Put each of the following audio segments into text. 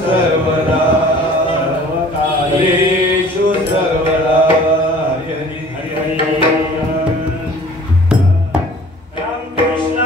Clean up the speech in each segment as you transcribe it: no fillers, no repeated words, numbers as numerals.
सर्वदा कालेषु सर्वदा हरि हरि रामकृष्ण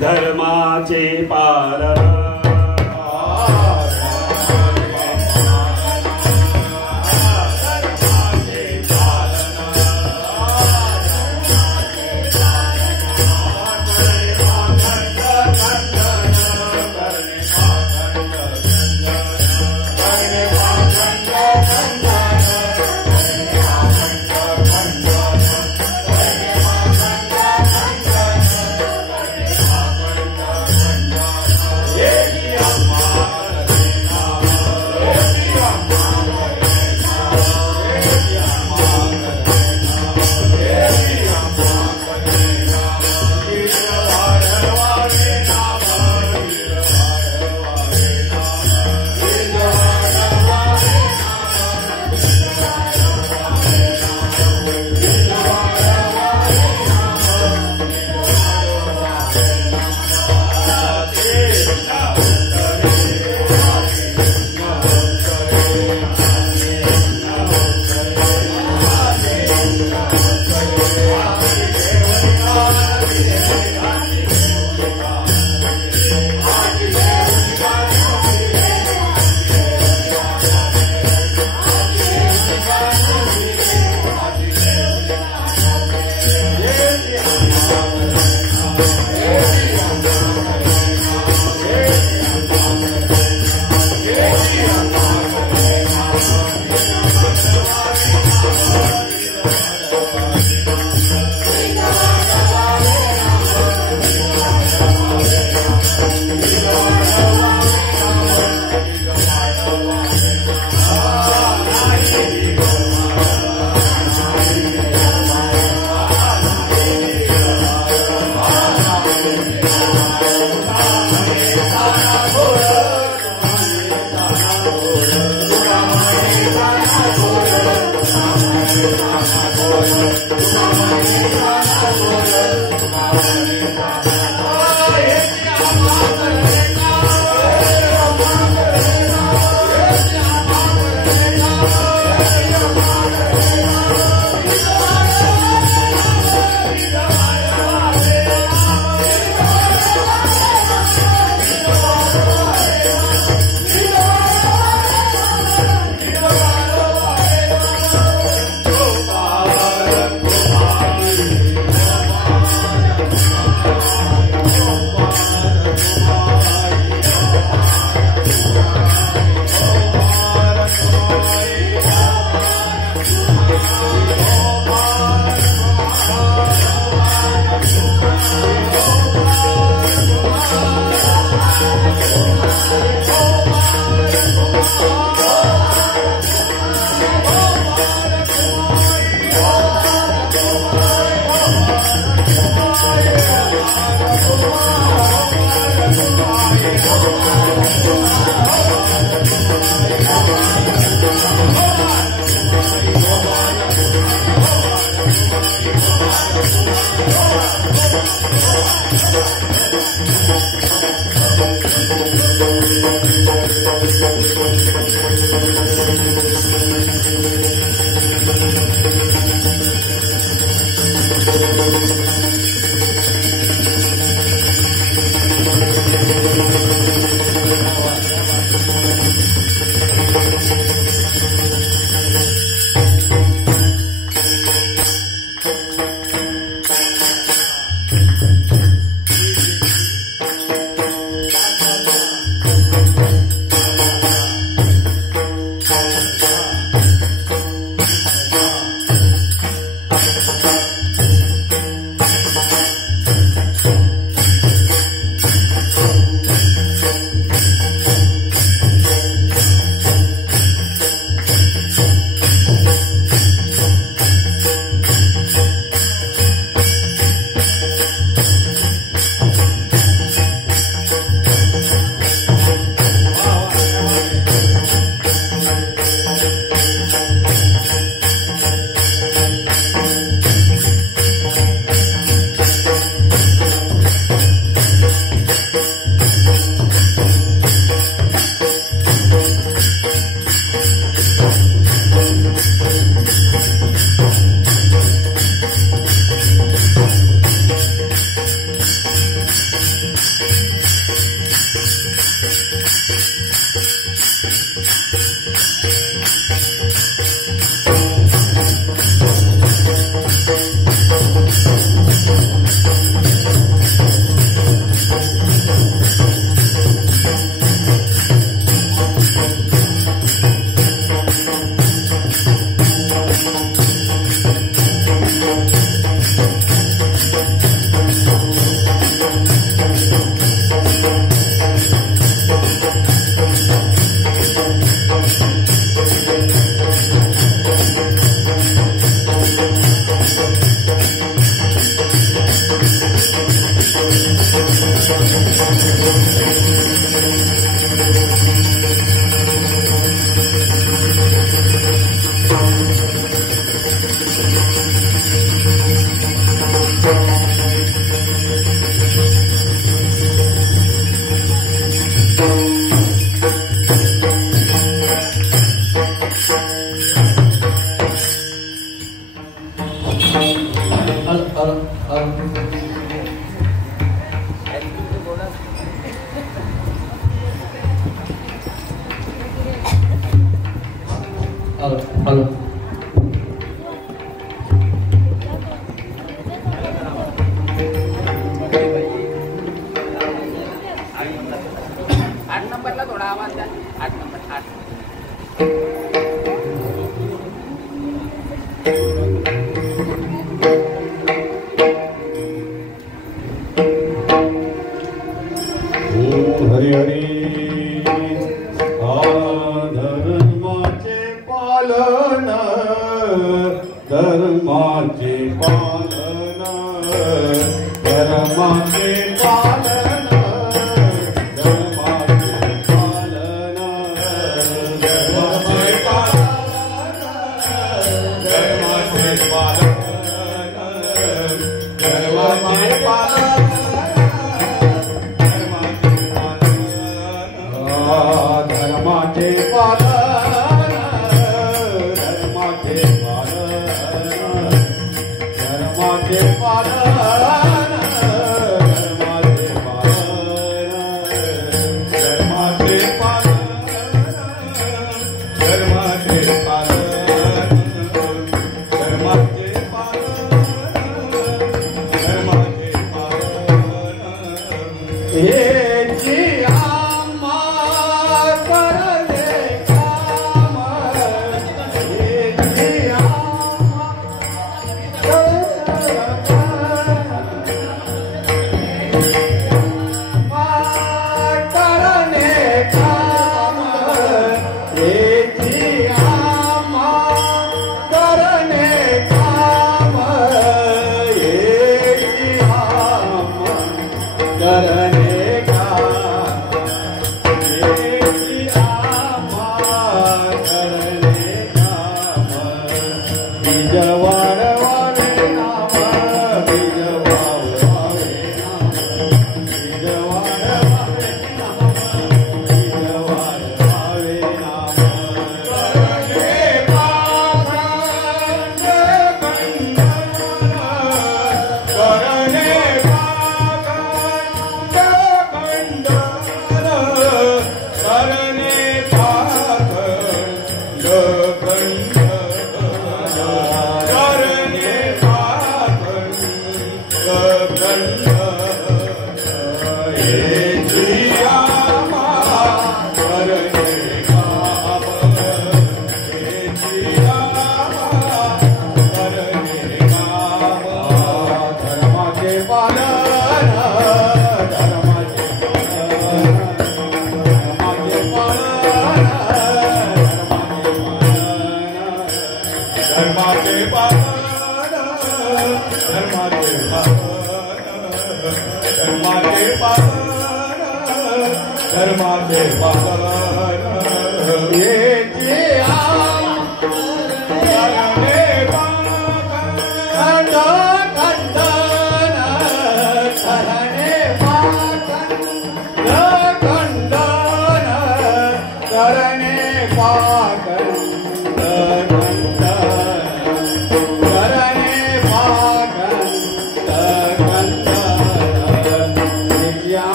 धर्माचे पालन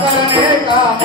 करने काम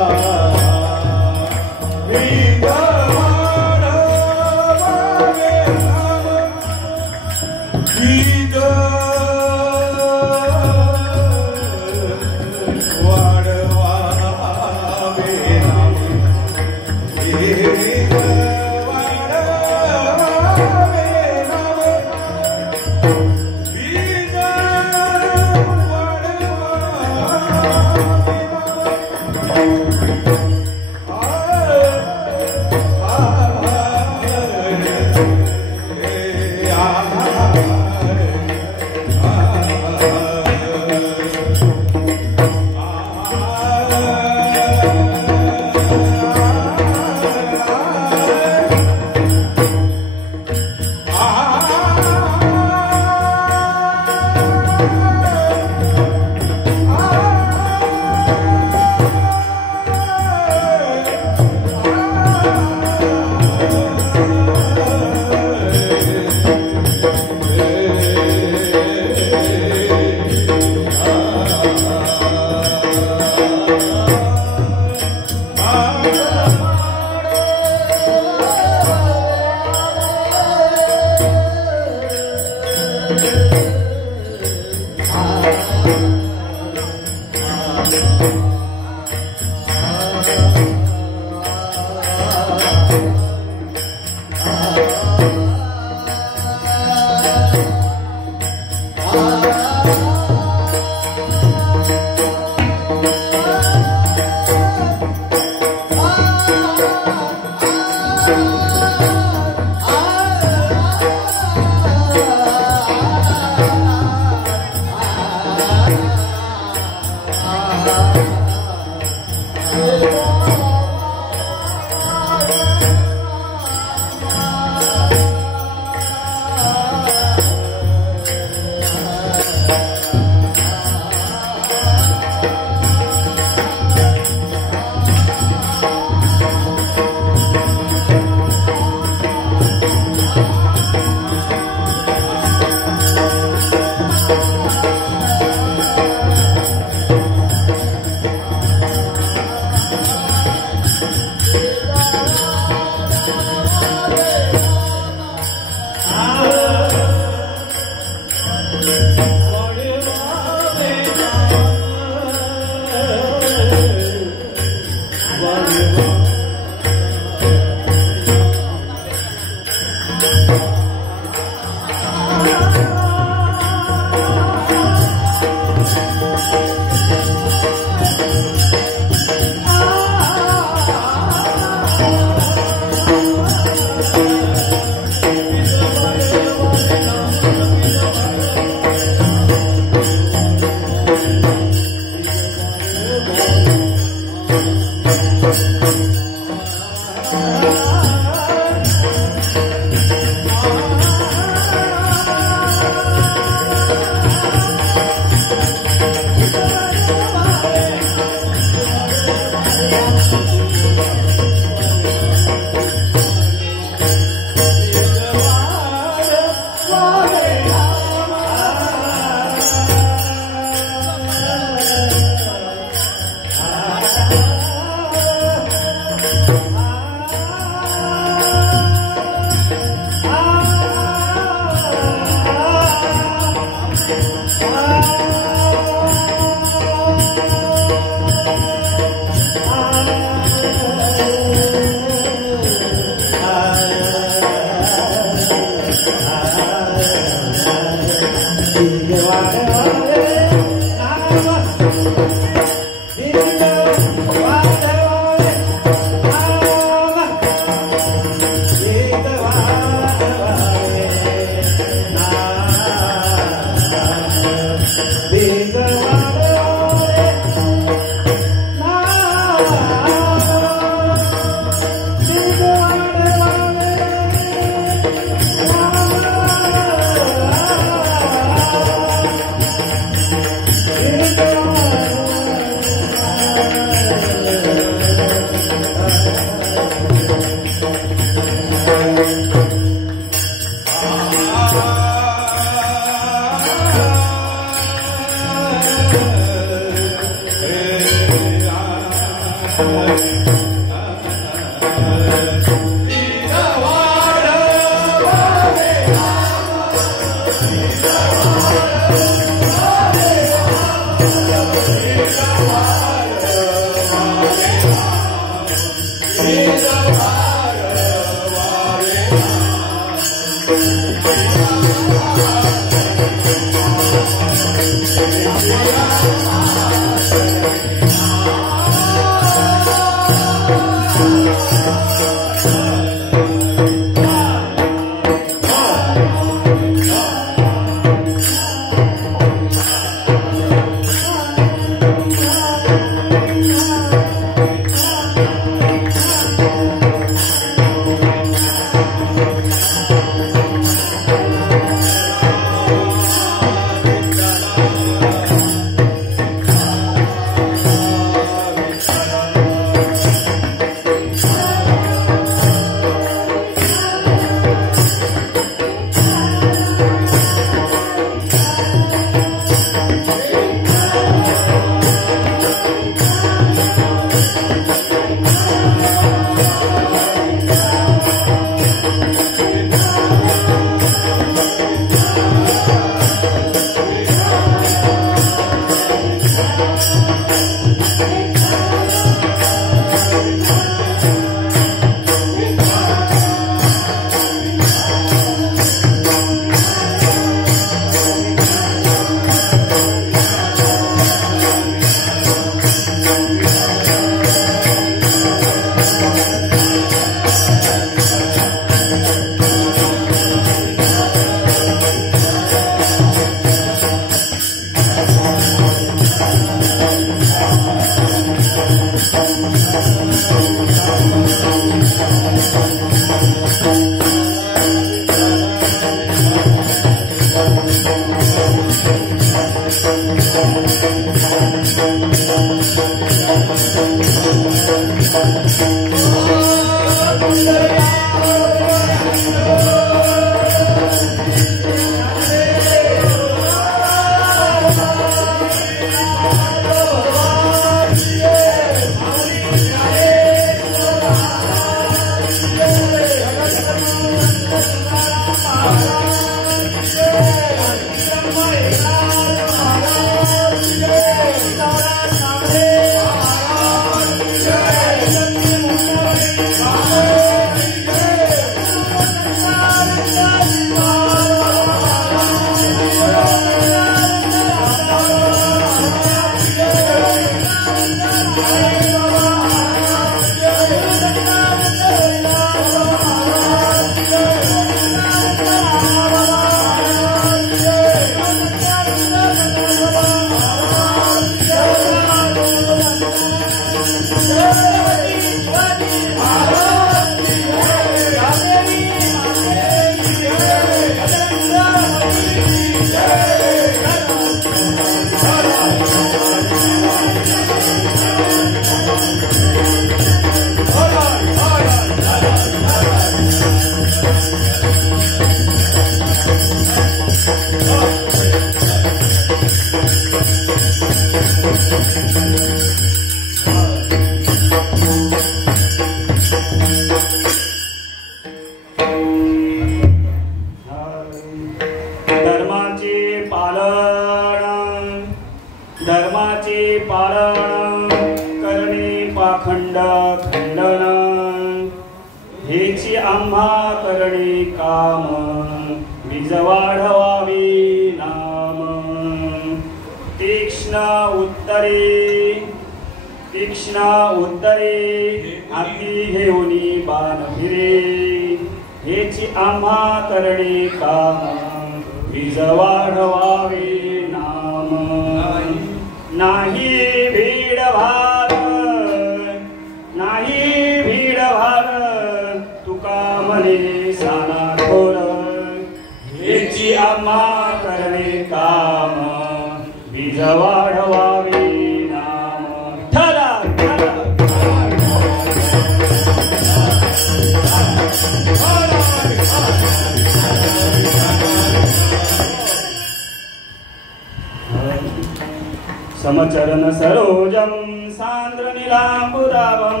समचरण सरोजं सान्द्र नीलाम्बुदावं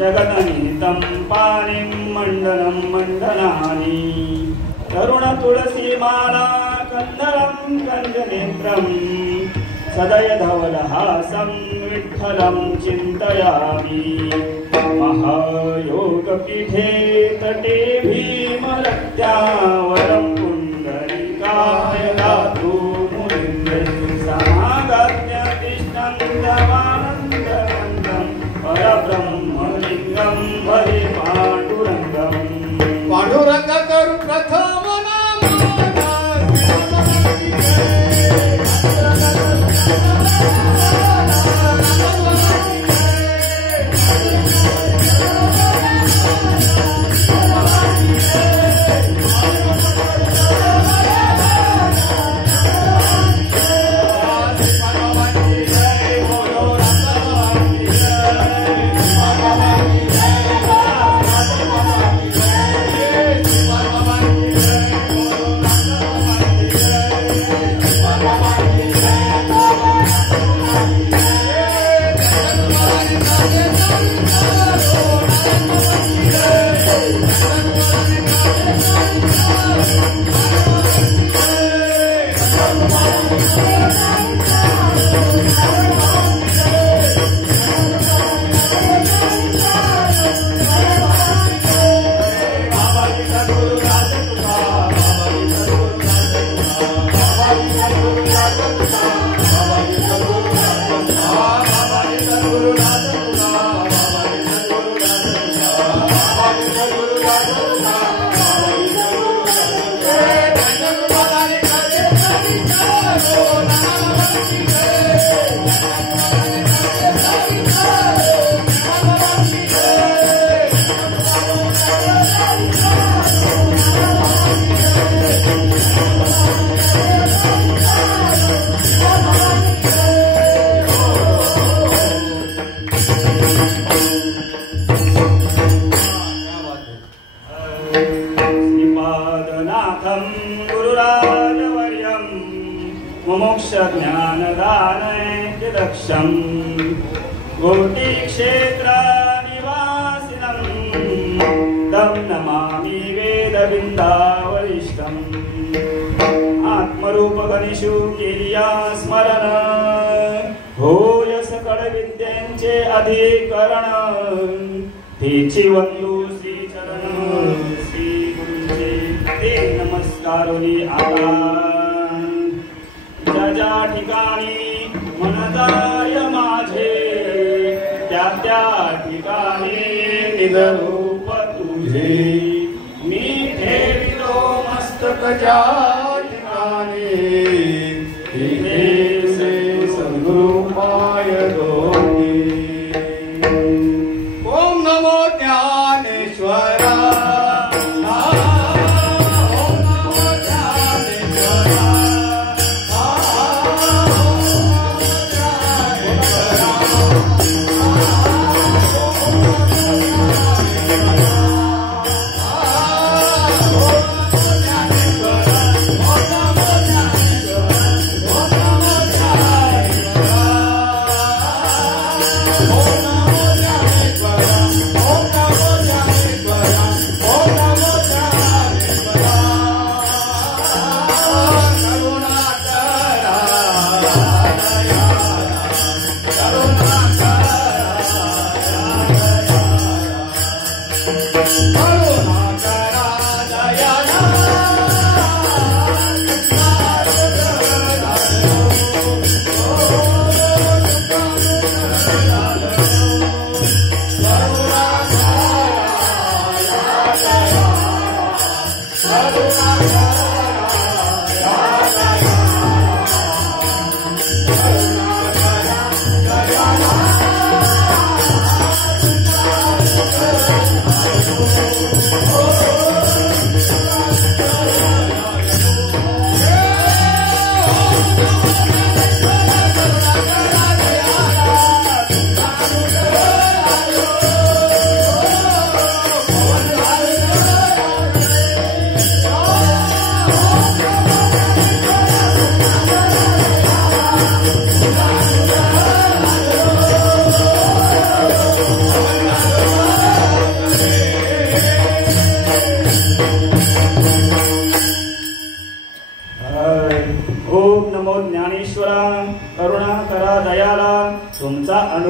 जगदनीतं पाणिं मण्डनं मण्डनानि तरुण तुलसीमाला कन्दरं कञ्जनेत्रं सदय धवलहासं विठ्ठलं चिन्तयामि महायोगपीठे तटे भीमरत्यावरं पुण्डरीकाय दातु मुनिन्द्रे समागम्य तिष्ठन्तमानन्दमन्दं परब्रह्मलिङ्गं हरे पाण्डुरङ्गम् पांडुरंग करू प्रथम मोक्षज्ञानदानैर्यदक्षम् कोटिक्षेत्रनिवासिनं तं नमामि वेदबिन्दावरिष्ठम् आत्मरूपगणेषु केलिया स्मरण होय सकळ विद्यांचे अधिकरण तेची वंदू श्रीचरण श्री गुरुचे ते नमस्कारोनी आता ज्या ठिकाणी मन जाय माझे त्या त्या ठिकाणी निजरूप तुझे मी ठेवितो मस्तक ज्या ठिकाणी तिथे से सद्गुरु पाय दोन्ही ओम नमो ज्ञानेश्वरा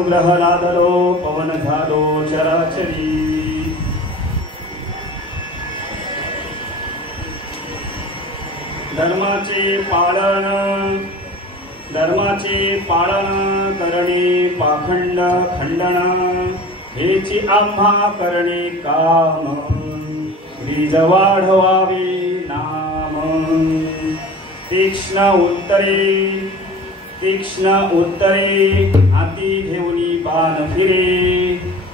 अनुग्रह लादलो पवन झालो चराचरी धर्माचे पालन करणे पाखंड खंडन हेची आम्हा करणे काम बीज वाढवावे नाम तीक्ष्ण उत्तरे हाती घेऊनी बाण फिरे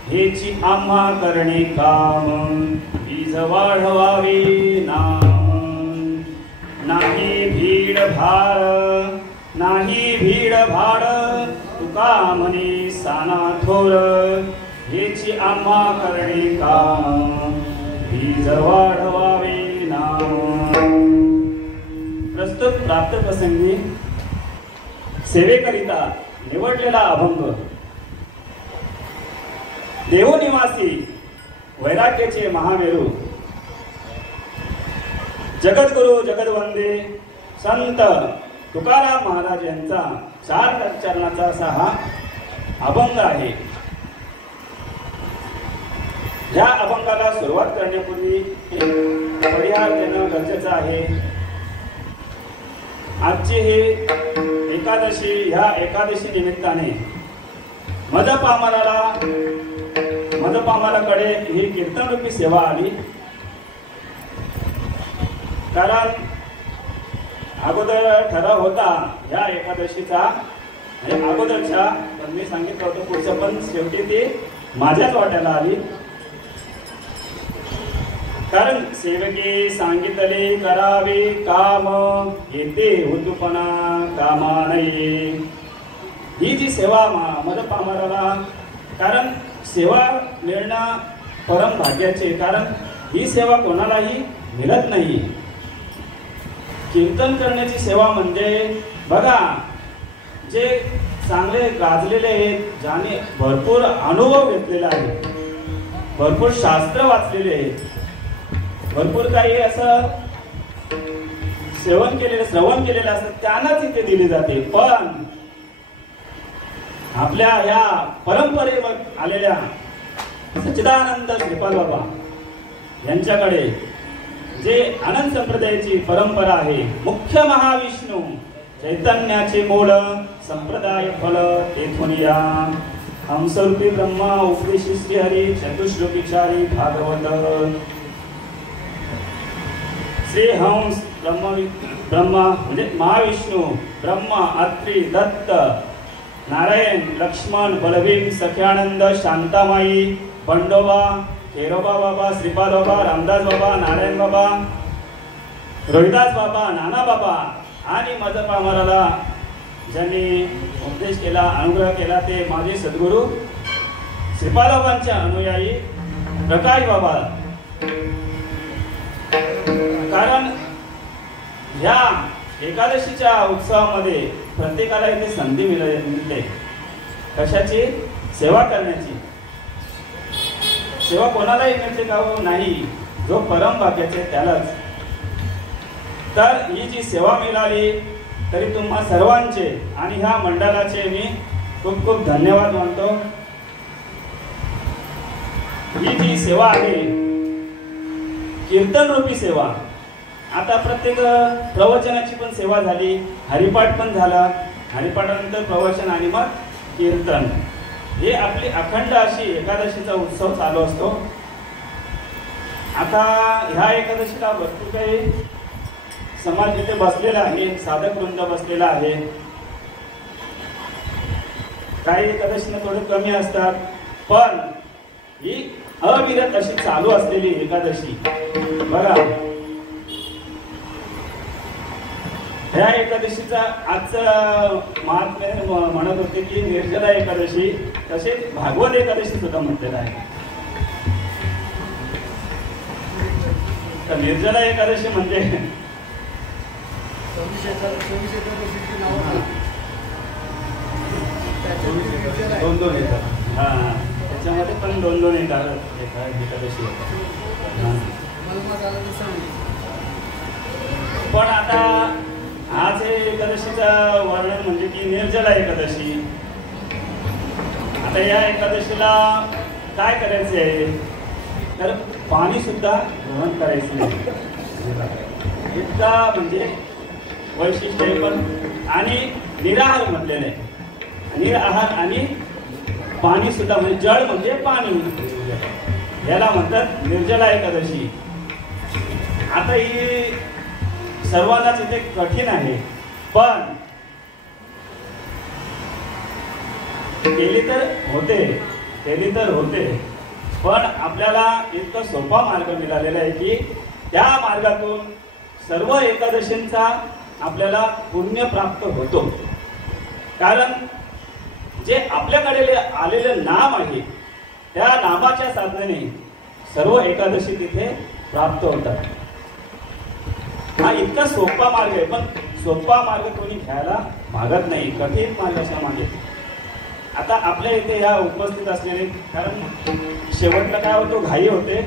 हेची आम्हा करणे काम बीज वाढवावे नाम नाही भीड भाड तुका म्हणे साना थोर हेची आम्हा करणे काम बीज वाढवावे नाम. प्रस्तुत प्राप्त प्रसंगी सेवेकरिता निवडलेला अभंग देवनिवासी वैराग्याचे महामेरू जगद्गुरु जगदवंदे संत तुकाराम महाराज यांचा 4 चरणाचा असा हा अभंग आहे. या अभंगाला सुरुवात करण्यापूर्वी परिहार देणं गरजेचं आहे. आजची ही एकादशी, ह्या एकादशी निमित्ताने मदपामराकडे ही कीर्तनरूपी सेवा आली. कारण अगोदर ठराव होता या एकादशीचा अगोदरच्या, पण मी सांगितलं होतं पुढचं, पण शेवटी ती माझ्याच वाट्याला आली. कारण सेवके सांगितले करावे काम येते हुतुपणा कामा नये. ही जी सेवा मदपामराला, कारण सेवा मिळणं परम भाग्याचे, कारण ही सेवा कोणालाही मिळत नाही. कीर्तन करण्याची सेवा म्हणजे बघा, जे चांगले गाजलेले आहेत, ज्याने भरपूर अनुभव घेतलेला आहे, भरपूर शास्त्र वाचलेले आहेत, भरपूर काही असं श्रवण केलेलं असतं, त्यांनाच इथे दिली जाते. पण आपल्या या परंपरेवर आलेल्या सच्चिदानंद श्रीपाद बाबा यांच्याकडे जे अनंत संप्रदायाची परंपरा आहे, मुख्य महाविष्णू चैतन्याचे मूळ संप्रदाय फल तेथून या हंसरूपी ब्रह्मा उपदेशी श्री हरी चतुश्लोकीचारी भागवत श्री हंस ब्रह्मा म्हणजे महाविष्णू, ब्रह्मा, अत्रि, दत्त, नारायण, लक्ष्मण, बलभीम, सख्यानंद, शांतामाई, बंडोबा, केरोबा बाबा, श्रीपाद बाबा, रामदास बाबा, नारायण बाबा, रोहिदास बाबा, नाना बाबा आणि मदपामराला ज्यांनी उपदेश केला, अनुग्रह केला, ते माझे सद्गुरू श्रीपाद बाबांचे अनुयायी प्रकाश बाबा. कारण ह्या एकादशीच्या उत्सवामध्ये प्रत्येकाला इथे संधी मिळते कशाची? सेवा करण्याची. सेवा कोणालाही मिळते का नाही, जो परम भाग्याचे त्यालाच. तर ही जी सेवा मिळाली तरी तुम्हा सर्वांचे आणि ह्या मंडळाचे मी खूप खूप धन्यवाद मानतो. ही जी सेवा आहे कीर्तन रूपी सेवा. आता प्रत्येक प्रवचनाची पण सेवा झाली, हरिपाठ पण झाला, हरिपाठानंतर प्रवचन आणि मग कीर्तन. हे आपली अखंड अशी एकादशीचा उत्सव चालू असतो. आता ह्या एकादशीला भरपूर काही समाज इथे बसलेला आहे, साधक वृंद बसलेला आहे. काही एकादशीने थोडे कमी असतात, पण ही अविरत अशी चालू असलेली एकादशी बघा. ह्या एकादशीचा आजचं महात्म्य म्हणत होते की निर्जला एकादशी, तसेच भागवत एकादशी सुद्धा म्हटलेलं आहे. तर निर्जला एकादशी म्हणजे दोन येतात. हा, त्याच्यामध्ये पण दोन येतात एकादशी. पण आता आज हे एकादशीचा वर्णन म्हणजे की निर्जला एकादशी. आता या एकादशीला काय करायचे आहे तर पाणी सुद्धा ग्रहण करायचं नाही इतका म्हणजे वैशिष्ट्य आहे. पण आणि निराहार म्हटलेलं आहे. निराहार आणि पाणी सुद्धा म्हणजे जळ म्हणजे पाणी याला म्हणतात निर्जला एकादशी. आता ही सर्वांनाच इथे कठीण आहे पण केली तर होते पण आपल्याला इतका सोपा मार्ग मिळालेला आहे की त्या मार्गातून सर्व एकादशींचा आपल्याला पुण्य प्राप्त होतो. कारण जे आपल्याकडे आलेले नाम आहे त्या नामाच्या साधनेने सर्व एकादशी तिथे प्राप्त होतात. हा इतका सोपा मार्ग आहे पण सोपा मार्ग कोणी घ्यायला मागत नाही. कठीण मार्गाच्या मागे आता आपल्या इथे ह्या उपस्थित असलेले कारण शेवटला काय होतो घाई होते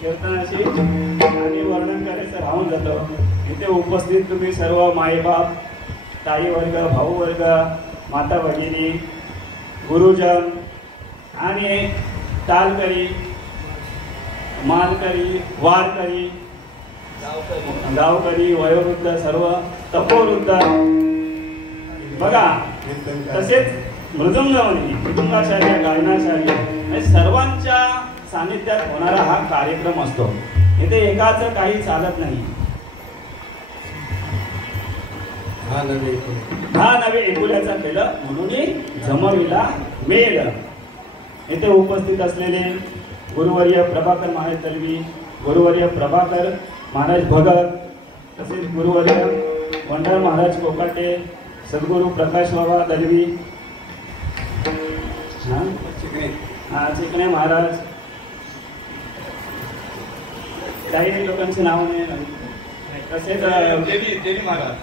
कीर्तनाची आणि वर्णन करायचं राहून जातं. इथे उपस्थित तुम्ही सर्व माईबाप ताई वर्ग भाऊ वर्ग माता भगिनी गुरुजन आणि तालकरी मालकरी वारकरी गावकरी वयोवृद्ध सर्व तपोवृद्ध बघा तसेच मृदुंगाचार्य गायनाचार्य सर्वांच्या सानिध्यात होणारा हा कार्यक्रम असतो. इथे एकाच काही चालत नाही. हा नवे एकुल्याचा केलं म्हणून जमविला मेळ. इथे उपस्थित असलेले गुरुवर्य प्रभाकर महाराज तलवी गुरुवर्य प्रभाकर महाराज भगत तसेच गुरुवर्य वंडाळ महाराज कोकाटे सद्गुरू प्रकाश बाबा दलवी चिकणे महाराज काही लोकांचे नाव नाही. तसेच तेली महाराज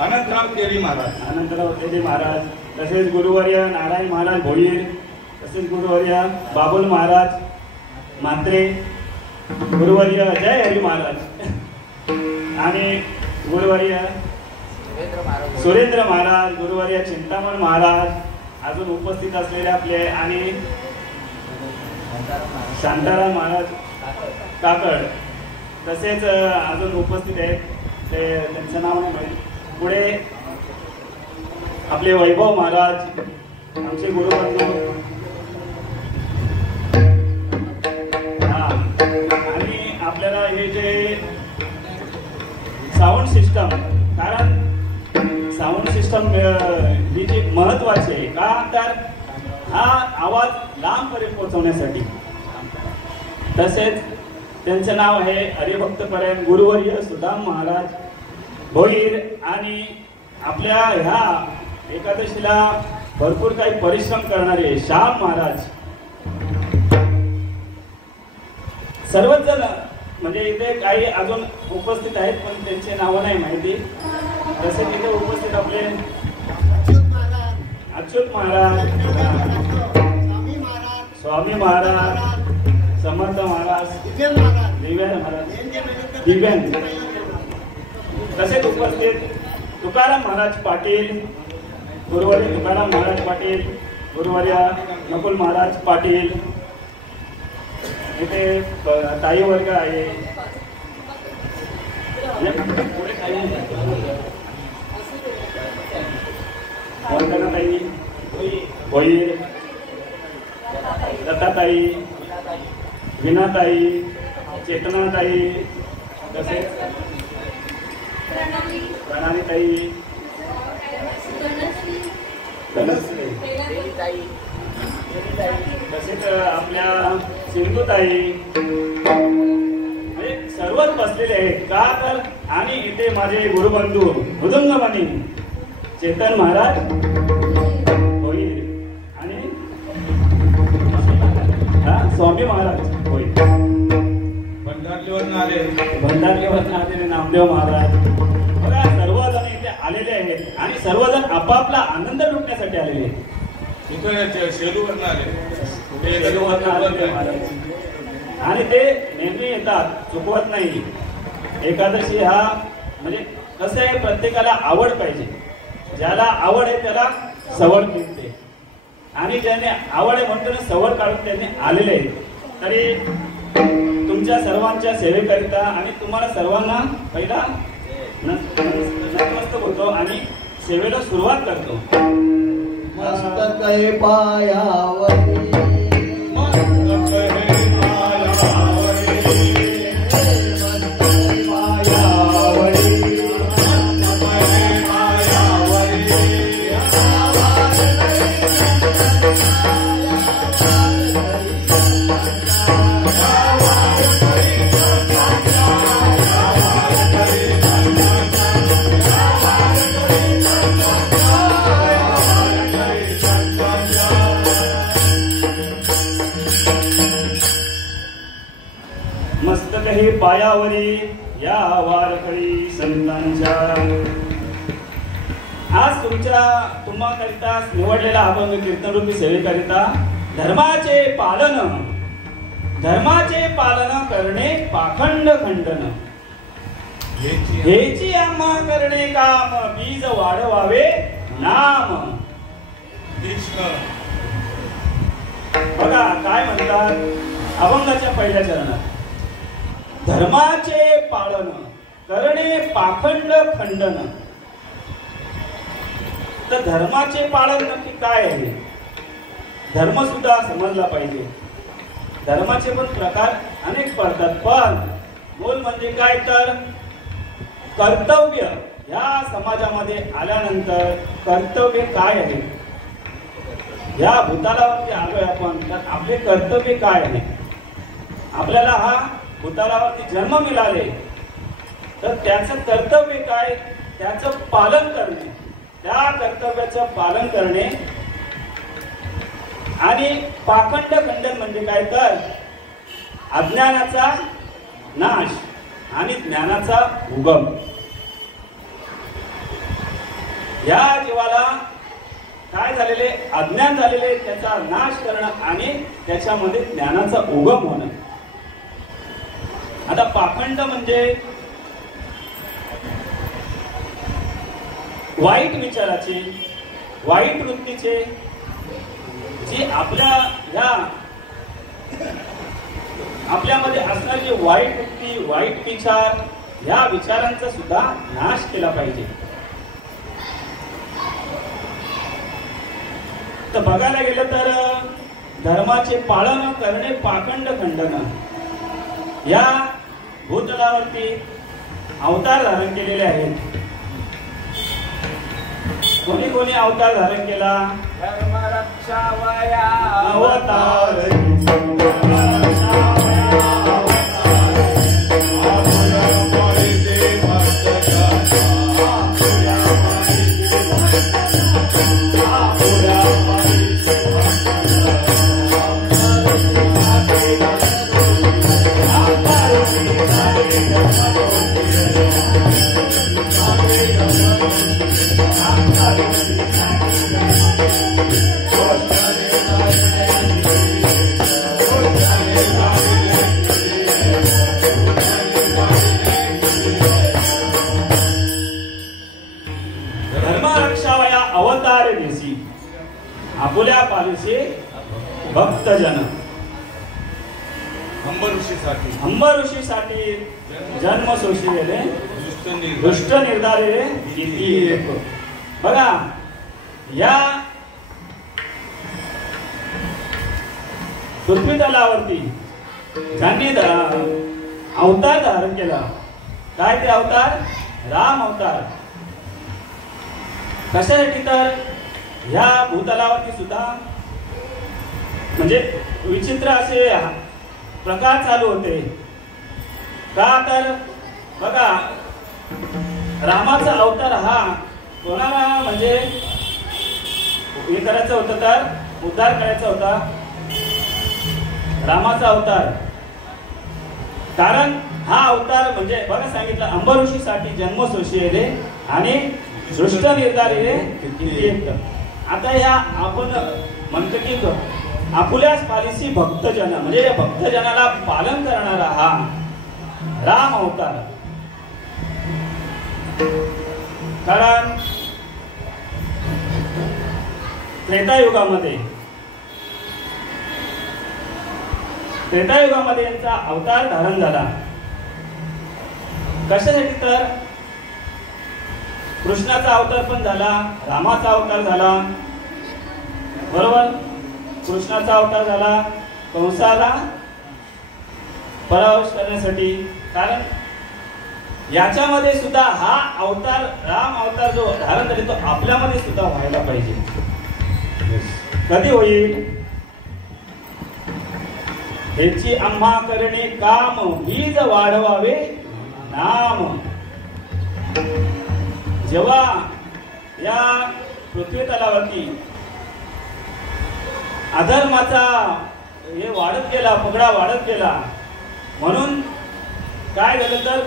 अनंतराव तेली महाराज तसेच गुरुवर्य नारायण महाराज भोईर तसेच गुरुवर्य बाबुल महाराज मात्रे गुरुवर्य जय हरी महाराज आणि गुरुवर्य सुरेंद्र महाराज गुरुवर्य चिंतामण महाराज अजून उपस्थित असलेले आपले आणि शांताराम महाराज काकड तसेच अजून उपस्थित आहेत ते त्यांचं नाव नाही माहिती. पुढे आपले वैभव महाराज आमचे गुरुबंधू आणि आपल्याला हे जे साऊंड सिस्टम कारण साऊंड सिस्टम ही जी महत्वाची आहे का तर हा आवाज लांबपर्यंत पोहोचवण्यासाठी. तसेच त्यांचं नाव आहे हरिभक्तपरायण गुरुवर्य सुदाम महाराज भोईर आणि आपल्या ह्या एकादशीला भरपूर काही परिश्रम करणारे श्याम महाराज सर्वच जण म्हणजे इथे काही अजून उपस्थित आहेत पण त्यांचे नाव नाही माहिती. तसे तिथे उपस्थित आपले अच्युत महाराज स्वामी महाराज समर्थ महाराज दिव्यान महाराज दिव्यान तसेच उपस्थित तुकाराम महाराज पाटील गुरुवर्य तुकाराम महाराज पाटील गुरुवर्य नकुल महाराज पाटील. इथे ताई वर्ग आहे ताई भोईर दत्ताताई विनाताई चेतनाताई तसेच प्रणालीताई तसेच आपल्या सिंधुताई सर्वच बसलेले आहेत का तर आणि इथे माझे गुरुबंधू मृदुंगमणी चेतन महाराज होईल आणि स्वामी महाराज होईल. भंडारलीवरून आलेले नामदेव महाराज बघा सर्वजण इथे आलेले आहेत आणि सर्वजण आपापला आनंद लुटण्यासाठी आलेले आहेत. आणि ते नेहमी येतात चुकवत नाही. एकादशी हा म्हणजे कसं आहे प्रत्येकाला आवड पाहिजे. ज्याला आवड आहे त्याला सवड मिळते आणि ज्यांनी आवड आहे म्हणतो ना सवड काढून त्यांनी आलेले आहेत. तरी तुमच्या सर्वांच्या सेवेकरिता आणि तुम्हाला सर्वांना पहिला नतमस्तक होतो आणि सेवेला सुरुवात करतो. मस्तक हे पायावरी मस्तक हे मस्तक हे पायावरी या वारकरी संतांच्या. आज तुम्हाकरिता निवडलेला अभंग कीर्तन रूपी सेवेकरिता धर्माचे पालन करणे पाखंड खंडन हेची आम्हा करणे काम बीज वाढवावे नाम. बघा काय म्हणतात अभंगाच्या पहिल्या चरणात, धर्माचे पालन करणे पाखंड खंडन. तर धर्माचे पालन नक्की काय आहे? धर्म सुद्धा समजला पाहिजे. धर्माचे पण प्रकार अनेक पडतात, पण मूल म्हणजे काय तर कर्तव्य. या समाजामध्ये आल्यानंतर कर्तव्य काय आहे? या भूतालावरती आलोय आपण, तर आपले कर्तव्य काय आहे? आपल्याला हा भूतालावरती जन्म मिळाले तर त्याचं कर्तव्य काय? त्याचं पालन करणे, त्या कर्तव्याचं पालन करणे. आणि पाखंड खंडन म्हणजे काय तर अज्ञानाचा नाश आणि ज्ञानाचा उगम. या जीवाला काय झालेले अज्ञान झालेले त्याचा नाश करणं आणि त्याच्यामध्ये ज्ञानाचा उगम होणं. आता पाखंड म्हणजे वाईट विचाराचे, वाईट वृत्तीचे, जी आपल्यामध्ये असणारी वाईट वृत्ती, वाईट विचार, या विचारांचा सुद्धा नाश केला पाहिजे. तर बघायला गेलं तर धर्माचे पालन करणे पाखंड खंडन. या भूतलावरती अवतार धारण केलेले आहेत. कोणी कोणी अवतार धारण केला? धर्म रक्षावया अवतार आपुल्या पालिसे भक्तजन. अंब ऋषीसाठी जन्म सोशिले दुष्ट निर्धारे किती. बघा या पृथ्वी तलावरती ज्यांनी अवतार धारण केला, काय ते अवतार? राम अवतार. कशासाठी? तर ह्या भूतलावरती सुद्धा म्हणजे विचित्र असे प्रकार चालू होते. का तर बघा रामाचा अवतार हा कोणाला म्हणजे हे करायचं होतं, तर उद्धार करायचा होता रामाचा अवतार. कारण हा अवतार म्हणजे बघा सांगितलं अंब ऋषीसाठी जन्म सोशिले आणि दृष्ट निर्धारिले किती. आता या आपण म्हणतो की आपुल्यास पालिसी भक्तजन म्हणजे या भक्तजनाला पालन करणारा हा राम अवतार. कारण त्रेतायुगामध्ये त्रेतायुगामध्ये यांचा अवतार धारण झाला. कशासाठी तर कृष्णाचा अवतार पण झाला, रामाचा अवतार झाला, बरोबर. कृष्णाचा अवतार झाला कंसाला परावश करण्यासाठी. कारण याच्यामध्ये सुद्धा हा अवतार, राम अवतार जो धारण झाले तो आपल्यामध्ये सुद्धा व्हायला पाहिजे. कधी होईल? ह्याची आम्हा करणे काम, हीच वाढवावे नाम. जेव्हा या पृथ्वी तलावरती अधर्माचा हे वाढत गेला, पगडा वाढत गेला, म्हणून काय झालं तर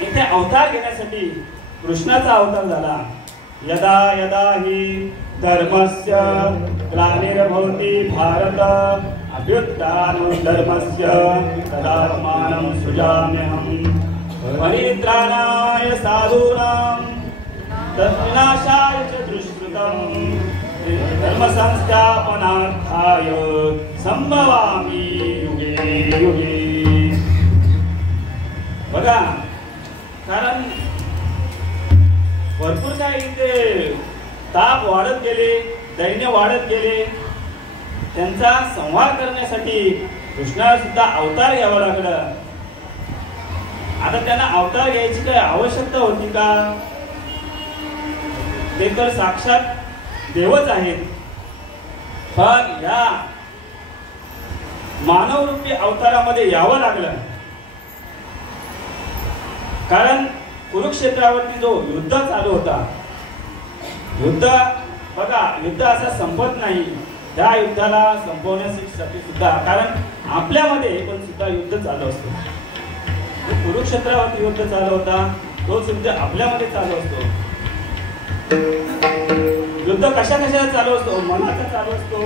इथे अवतार घेण्यासाठी कृष्णाचा अवतार झाला. यदा यदा हि धर्मस्य ग्लानिर्भवति भारत अभ्युत्थानं धर्मस्य तदात्मानं सृजाम्यहम् परित्राणाय साधूनां तद्विनाशाय च दुष्कृतं धर्म संस्थापनार्थाय संभवामि युगे युगे. बघा, कारण भरपूर काय इथे ताप वाढत गेले, दैन्य वाढत गेले. त्यांचा संहार करण्यासाठी कृष्णाला सुद्धा अवतार घ्यावा लागला. आता त्यांना अवतार घ्यायची काय आवश्यकता होती का? ते तर साक्षात देवच आहेत. पण या मानवरूपी अवतारामध्ये यावं लागलं. कारण कुरुक्षेत्रावरती जो युद्ध चालू होता, युद्ध बघा, युद्ध असा संपत नाही. त्या युद्धाला संपवण्यासाठी सुद्धा, कारण आपल्यामध्ये पण सुद्धा युद्ध चालू असतो. कुरुक्षेत्रावरती युद्ध चालू होता, तो युद्ध आपल्यामध्ये चालू असतो. युद्ध कशा कशाला चालू असतो? मनाचा चालू असतो,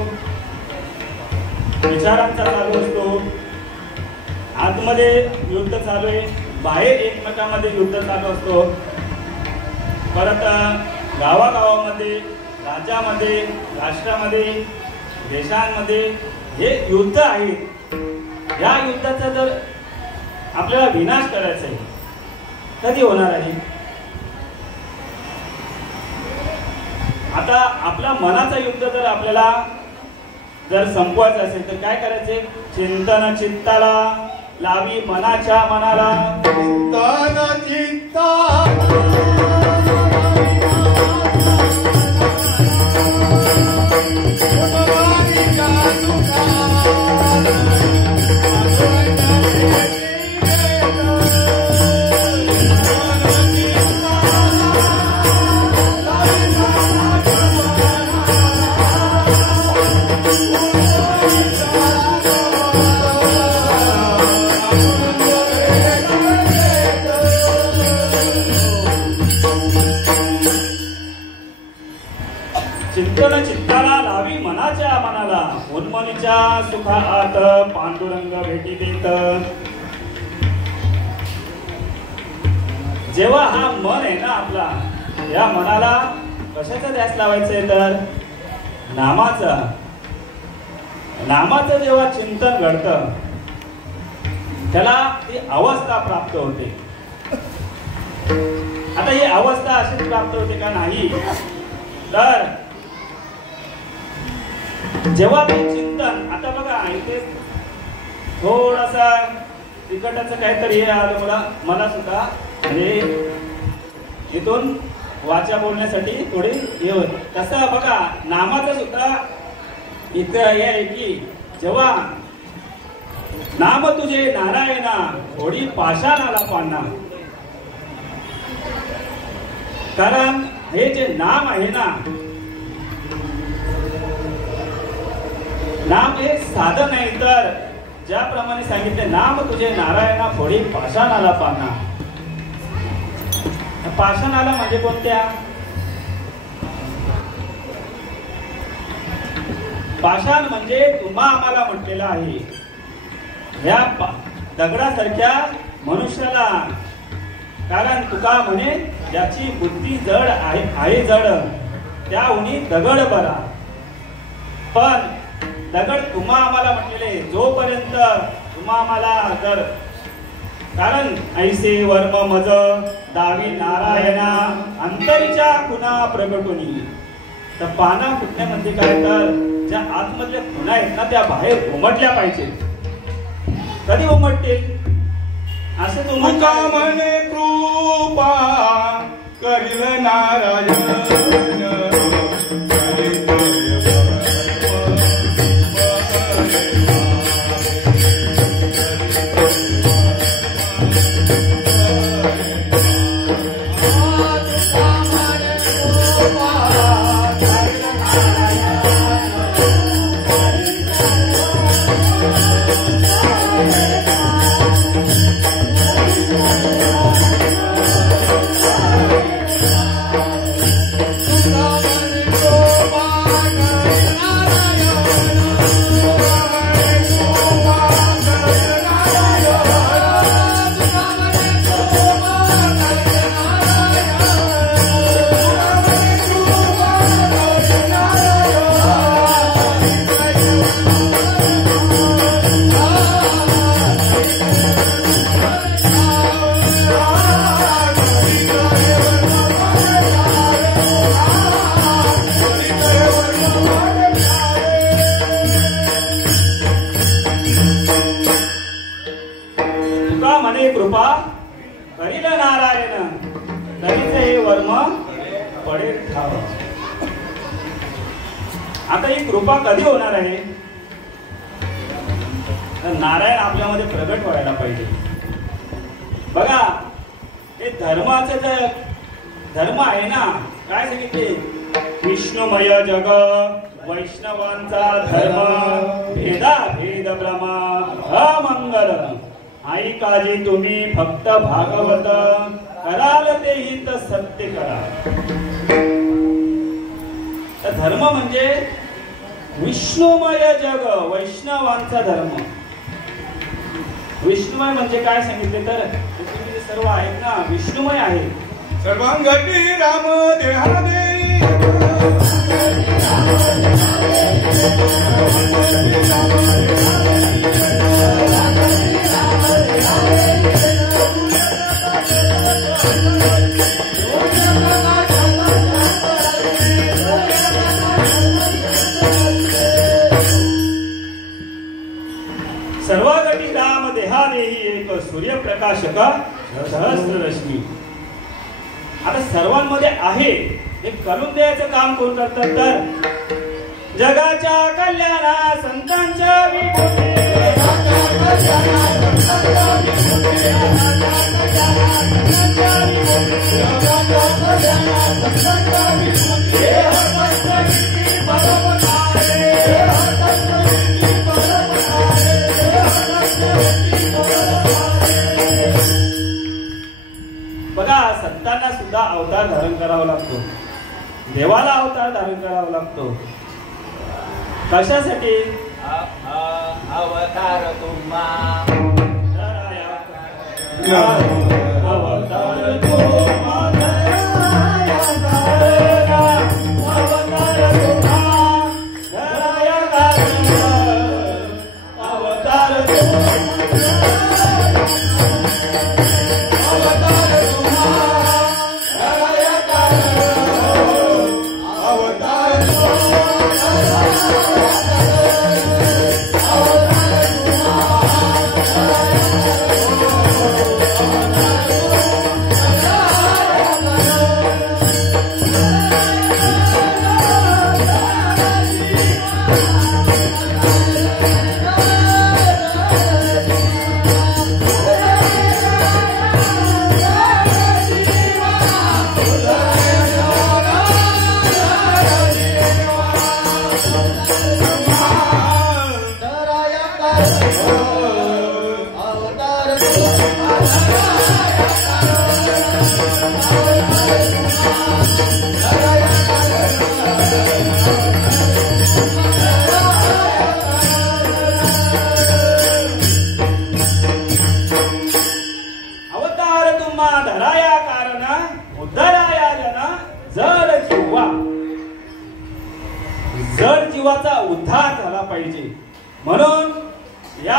विचारांचा चालू असतो. आतमध्ये युद्ध चालू आहे, बाहेर एकमेकांमध्ये युद्ध चालू असतो. परत गावागावामध्ये, राज्यामध्ये, राष्ट्रामध्ये, देशांमध्ये हे युद्ध आहेत. या युद्धाचा जर आपल्याला विनाश करायचा आहे, कधी होणार आहे? आता आपला मनाचा युद्ध जर आपल्याला जर संपवायचा असेल तर काय करायचे? चिंतन चित्ताला लावी मनाच्या मनाला. चिंतन चित्ताला चिंतन चित्ताला लावी मनाच्या मनाला. उन्मनीच्या सुखात पांडुरंग भेटी देत. जेव्हा हा मन आहे ना आपला, या मनाला कशाचा ध्यास लावायचा आहे तर नामाचा. नामाचं जेव्हा चिंतन घडतं त्याला ती अवस्था प्राप्त होते. आता ही अवस्था अशीच प्राप्त होते का? नाही. तर जेव्हा ते चिंतन, आता बघा इथे थोडासा तिकटाचं काहीतरी हे आलं मला सुद्धा, म्हणजे इथून वाचा बोलण्यासाठी थोडी हे होत. तसं बघा नामाचं सुद्धा इथं हे आहे की जेव्हा नाम तुझे नारायणा थोडी पाषाणाला पाना. कारण हे जे नाम आहे ना, नाम हे साधन नाही, तर ज्याप्रमाणे सांगितले नाम तुझे नारायणा फोडी पाषाणाला पाना. पाषाणाला म्हणजे कोणत्या? पाषाण म्हणजे तुम्हा आम्हाला म्हटलेला आहे. या दगडासारख्या मनुष्याला, कारण तुका म्हणे ज्याची बुद्धी जड आहे जड त्याहुनी दगड बरा. पण दगड तुम्हा आम्हाला म्हटलेले जोपर्यंत तुम्हा आम्हाला जर कारण ऐसे वर्म मज दावी नारायणा अंतरीच्या खुना प्रगटुनी. तर पाना फुटणे म्हणजे काय तर ज्या आतमधल्या खुणा आहेत ना त्या बाहेर उमटल्या पाहिजे. कधी उमटतील असे तुका म्हणे कृपा करील नारायण. कृपा करील नारायण तरीच हे वर्म पडेल ठाव. आता ही कृपा कधी होणार आहे तर नारायण आपल्यामध्ये प्रगट व्हायला पाहिजे. बघा हे धर्माचे जर धर्म आहे ना काय सांगितले विष्णुमय जग वैष्णवांचा धर्म भेदा भेद ब्रह्मा अमंगल. आई काजी तुम्ही फक्त भागवत कराल ते हित सत्य करा. तर धर्म म्हणजे विष्णुमय जग वैष्णवांचा धर्म. विष्णुमय म्हणजे काय सांगितले तर पृथ्वीमध्ये सर्व आहेत ना विष्णुमय आहे. सर्वांगती राम देहादे सर्वागती राम देहादेही एक सूर्यप्रकाशक सहस्र रश्मी. आता सर्वांमध्ये आहे हे करून द्यायचं काम कोण करतात तर जगाच्या कल्याणा संतांच्या विभूती. बघा संतांना सुद्धा अवतार धारण करावा लागतो. देवाला अवतार धारण करावा लागतो. कशासाठी अवतार तुम्हा अवतार तुम्हा अवतार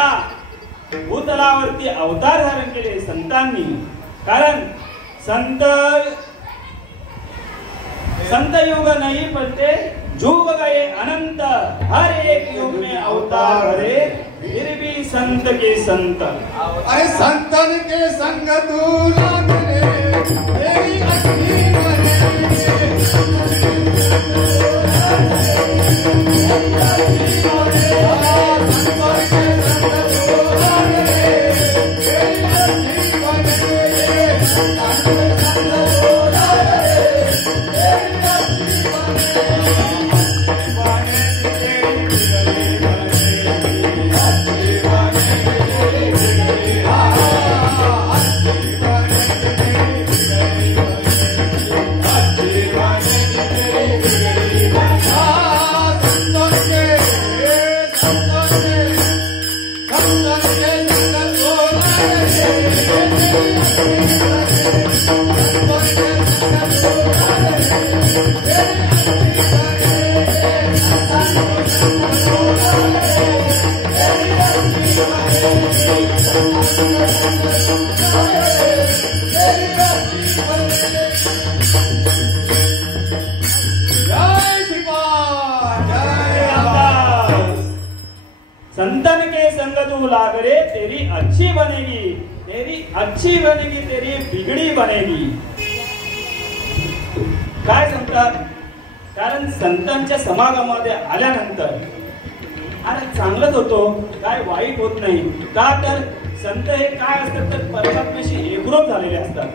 या भूतलावरती अवतार धारण केले संतांनी. कारण संत युग नहीं पण ते जुग गए अनंत, हर एक युग में अवतार भरे, फिर भी संत के संत. अरे संतन के संग तू लागले तेरी अखी संतन के संग तू लागरे तेरी अच्छी बनेगी, तेरी अच्छी बनेगी, तेरी बिगड़ी बनेगी. काय सांगतात? कारण संतांच्या समागमामध्ये आल्यानंतर अरे चांगलंच होतो, काय वाईट होत नाही. का तर संत हे काय असतात तर परमात्म्याशी एकरूप झालेले असतात.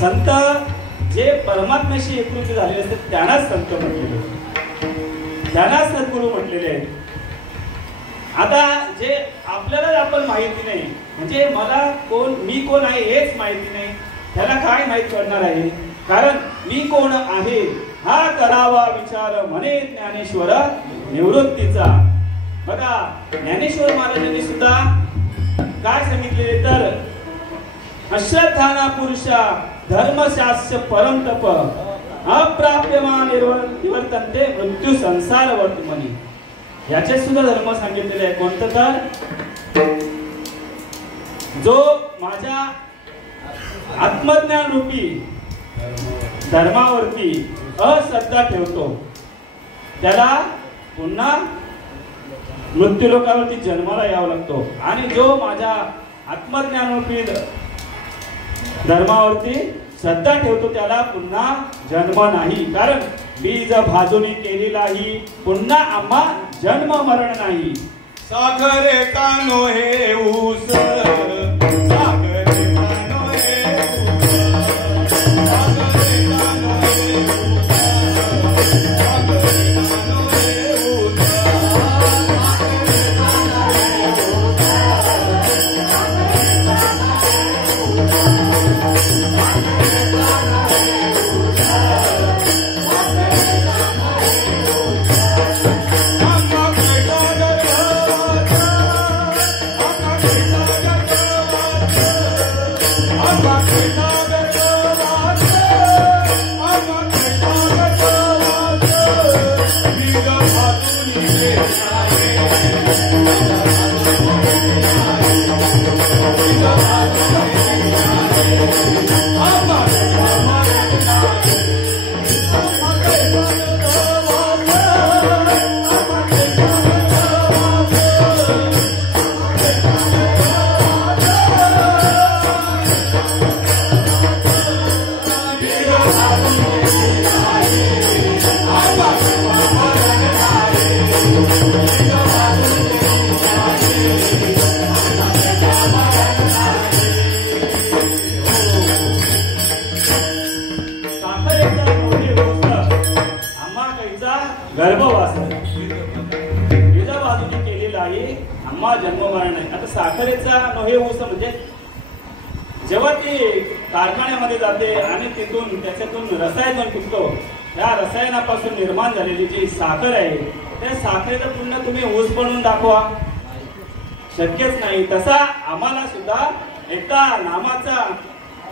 संत जे परमात्म्याशी एकरूप झालेले असतात त्यांनाच संत म्हटलेले, त्यांनाच सद्गुरू म्हटलेले आहेत. आता जे आपल्याला आपण माहिती नाही, म्हणजे मला कोण, मी कोण आहे हेच माहिती नाही, त्याला काय माहित पडणार आहे? कारण मी कोण आहे हा करावा विचार म्हणे ज्ञानेश्वर निवृत्तीचा. बघा ज्ञानेश्वर महाराजांनी सुद्धा काय सांगितले तर अश्रद्धाना पुरुषा धर्मशास्त्र परम तप अप्राप्यमान निवर्तन्ते मृत्यू संसार वर्तमनी. याचे सुद्धा धर्म सांगितलेले आहे. कोणतं तर जो माझ्या आत्मज्ञान रूपी धर्मावरती अश्रद्धा ठेवतो त्याला पुन्हा मृत्यू लोकावरती जन्माला यावं लागतो. आणि जो माझ्या आत्मज्ञान रूपी धर्मावरती श्रद्धा ठेवतो त्याला पुन्हा जन्म नाही. कारण बीज भाजूनी केलेलाही पुन्हा आम्हा जन्म मरण नाही. सागरे कानो हे ऊस, सागरे कानो हे ऊस, सागरे कानो हे ऊस, सागरे कानो हे ऊस, गर्भवास बीजा बाजूने केलेला आहे आम्हा जन्ममरण नाही. आता साखरेचा नोहे ऊस म्हणजे जेव्हा ती कारखान्यामध्ये जाते आणि तिथून त्याच्यातून रसायन पिकतो, त्या रसायनापासून निर्माण झालेली जी साखर आहे त्या साखरेचा पुन्हा तुम्ही ऊस बनवून दाखवा, शक्यच नाही. तसा आम्हाला सुद्धा एकदा नामाचा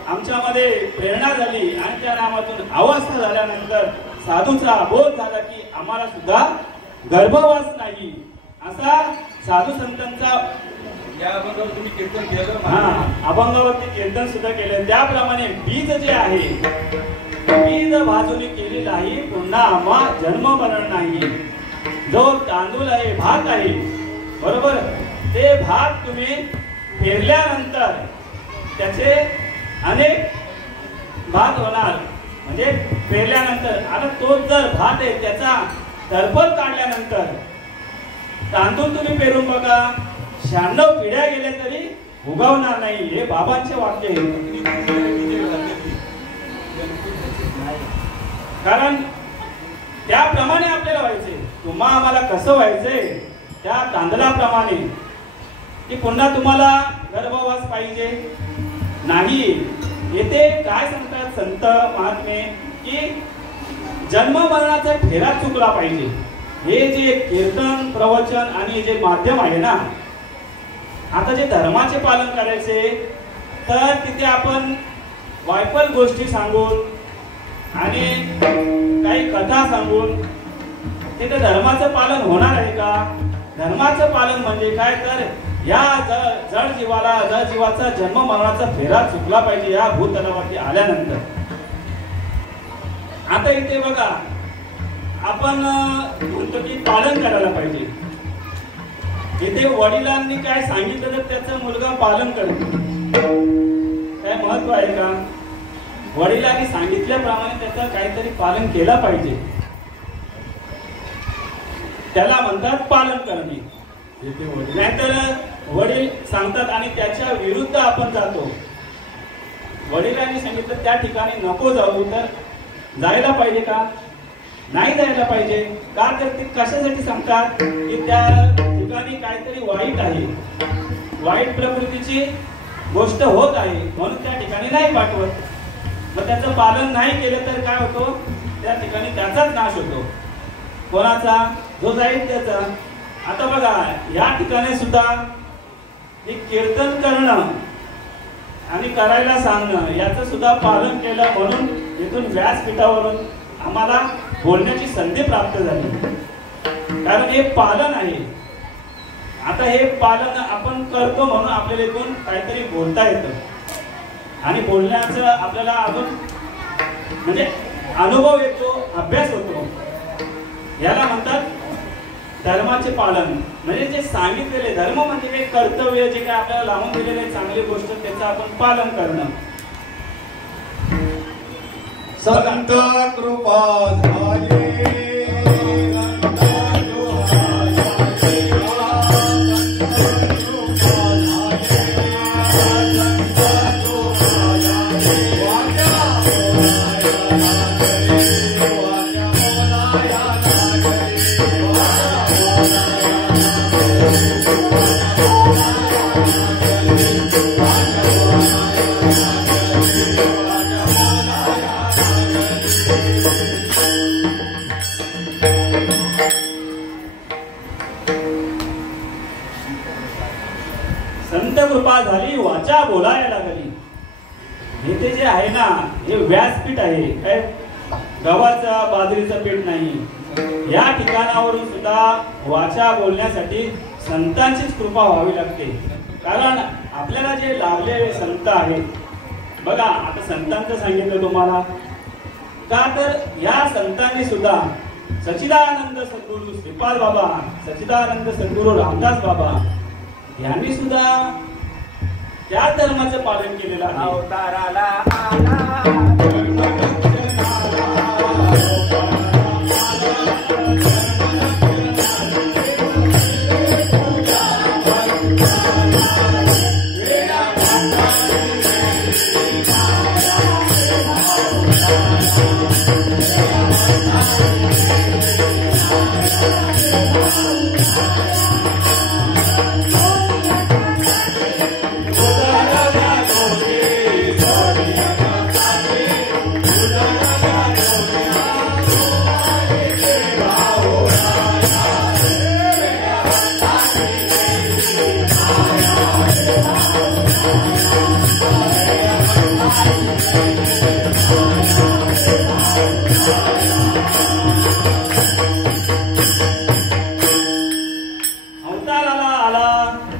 आमच्यामध्ये प्रेरणा झाली आणि त्या नामातून अवस्था झाल्यानंतर साधूचा बोध झाला की आम्हाला सुद्धा गर्भवास नाही असा साधू संतांचा या अभंगावर तुम्ही कीर्तन केलं. अभंगावरती कीर्तन सुद्धा केलं. त्याप्रमाणे बीज जे आहे, बीज भाजून केली नाही, पुन्हा आम्हा जन्म मरण नाही. जो तांदूळ आहे, भात आहे, बरोबर, ते भात तुम्ही पेरल्यानंतर त्याचे अनेक भात होणार. म्हणजे पेरल्यानंतर आता तो जर भात आहे त्याचा टरफल काढल्यानंतर तांदूळ तुम्ही पेरून बघा, 96 पिढ्या गेल्या तरी उगवणार नाही. हे बाबांचे वाक्य आहे. कारण त्याप्रमाणे आपल्याला व्हायचे. तुम्हा आम्हाला कसं व्हायचंय त्या तांदळाप्रमाणे, की पुन्हा तुम्हाला गर्भवास पाहिजे नाही. येथे काय सांगतात संत महात्मे, की जन्म मरणाचा फेरा चुकला पाहिजे. हे जे कीर्तन प्रवचन आणि जे माध्यम आहे ना, आता जे धर्माचे पालन करायचे तर तिथे आपण वायफल गोष्टी सांगून आणि काही कथा सांगून तिथे धर्माचं पालन होणार आहे का? धर्माचं पालन म्हणजे काय, तर या जड जीवाचा जन्म मरणाचा फेरा चुकला पाहिजे या भूतलावरती आल्यानंतर. आता इथे बघा, आपण म्हणतो की पालन करायला पाहिजे. इथे वडिलांनी काय सांगितलं तर त्याचा मुलगा पालन करतो. काय महत्व आहे का? वडिलांनी सांगितल्याप्रमाणे त्याचं काहीतरी पालन केलं पाहिजे. त्याला म्हणतात पालन करणे. नाहीतर वडील सांगतात आणि त्याच्या विरुद्ध आपण जातो. वडिलांनी सांगितलं त्या ठिकाणी नको जाऊ, तर जायला पाहिजे का? नाही जायला पाहिजे. का तर ते कशासाठी सांगतात, की त्या ठिकाणी काहीतरी वाईट आहे, वाईट प्रकृतीची गोष्ट होत आहे, म्हणून त्या ठिकाणी नाही पाठवत. मग त्याचं पालन नाही केलं तर काय होतो, त्या ठिकाणी त्याचाच नाश होतो. कोणाचा? जो जाईल त्याचा. आता बघा, या ठिकाणी सुद्धा एक कीर्तन करणं आणि करायला सांगणं याचं सुद्धा पालन केलं, म्हणून इथून व्यासपीठावरून आम्हाला बोलण्याची संधी प्राप्त झाली. कारण हे पालन आहे. आता हे पालन आपण करतो म्हणून आपल्याला इथून काहीतरी बोलता येतं आणि बोलण्याचं आपल्याला अजून म्हणजे अनुभव येतो, अभ्यास होतो. याला म्हणतात धर्माचे पालन. म्हणजे जे सांगितलेले धर्म म्हणजे काही कर्तव्य, जे काय आपल्याला लावून दिलेले चांगली गोष्ट त्याचं आपण पालन करणं. संत कृपा झाली. संत कृपा झाली, वाचा बोलायला लागली. इथे जे आहे ना, हे व्यासपीठ आहे, काय गव्हाचं बाजरीचं पीठ नाही. या ठिकाणावरून सुद्धा वाचा बोलण्यासाठी संतांचीच कृपा व्हावी लागते. कारण आपल्याला जे लाभलेले संत आहेत बघा, आता संतांचं सांगितलं तुम्हाला, का तर या संतांनी सुद्धा सच्चिदानंद सद्गुरू श्रीपाद बाबा, सच्चिदानंद सद्गुरू रामदास बाबा यांनी सुद्धा त्या धर्माचं पालन केलेलं आहे. अवताराला आला उदाहरण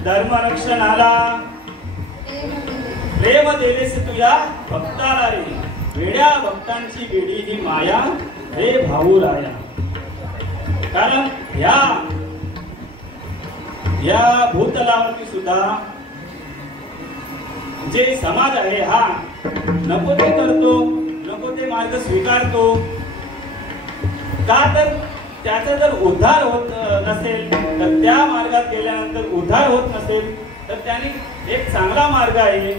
धर्मरक्षणाला प्रेम देलेस तुया भक्ताला रे, वेड्या भक्तांची वेडी ही माया रे भाऊ राया. कारण या भूतलावरती सुद्धा जे समाज आहे हा नको ते करतो, नको ते मार्ग स्वीकारतो. का तर त्याचा जर उद्धार होत नसेल, तर त्या मार्गात गेल्यानंतर उद्धार होत नसेल, तर त्याने एक चांगला मार्ग आहे.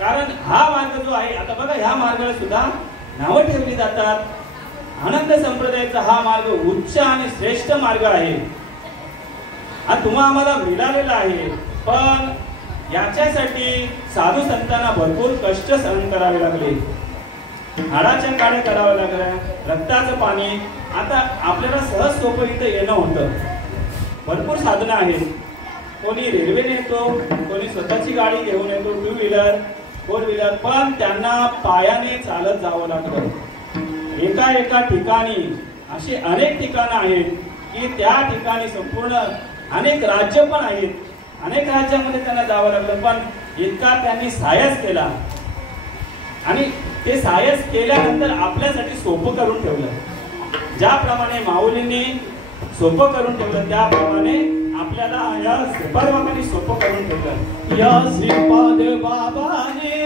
कारण हा मार्ग जो आहे, आता बघा ह्या मार्गाला सुद्धा नावं ठेवली जातात. आनंद संप्रदायाचा हा मार्ग उच्च आणि श्रेष्ठ मार्ग आहे हा तुम्हा आम्हाला मिळालेला आहे. पण याच्यासाठी साधू संतांना भरपूर कष्ट सहन करावे लागले, हाडाच्या काड्या कराव्या लागल्या, रक्ताचं पाणी. आता आपल्याला सहज सोपं इथं येणं होतं. भरपूर साधनं आहेत. कोणी रेल्वेने येतो, कोणी स्वतःची गाडी घेऊन येतो, 2 व्हीलर 4 व्हीलर, पण त्यांना पायाने चालत जावं लागतं. एका ठिकाणी अशी अनेक ठिकाणं आहेत की त्या ठिकाणी संपूर्ण अनेक राज्य पण आहेत. अनेक राज्यामध्ये त्यांना जावं लागलं, पण इतका त्यांनी साहस केला आणि ते साहस केल्यानंतर आपल्यासाठी सोपं करून ठेवलं. ज्याप्रमाणे माऊलींनी सोपं करून ठेवलं, त्याप्रमाणे आपल्याला या श्रीपाद बाबांनी सोपं करून ठेवलं. या श्रीपाद बाबाने,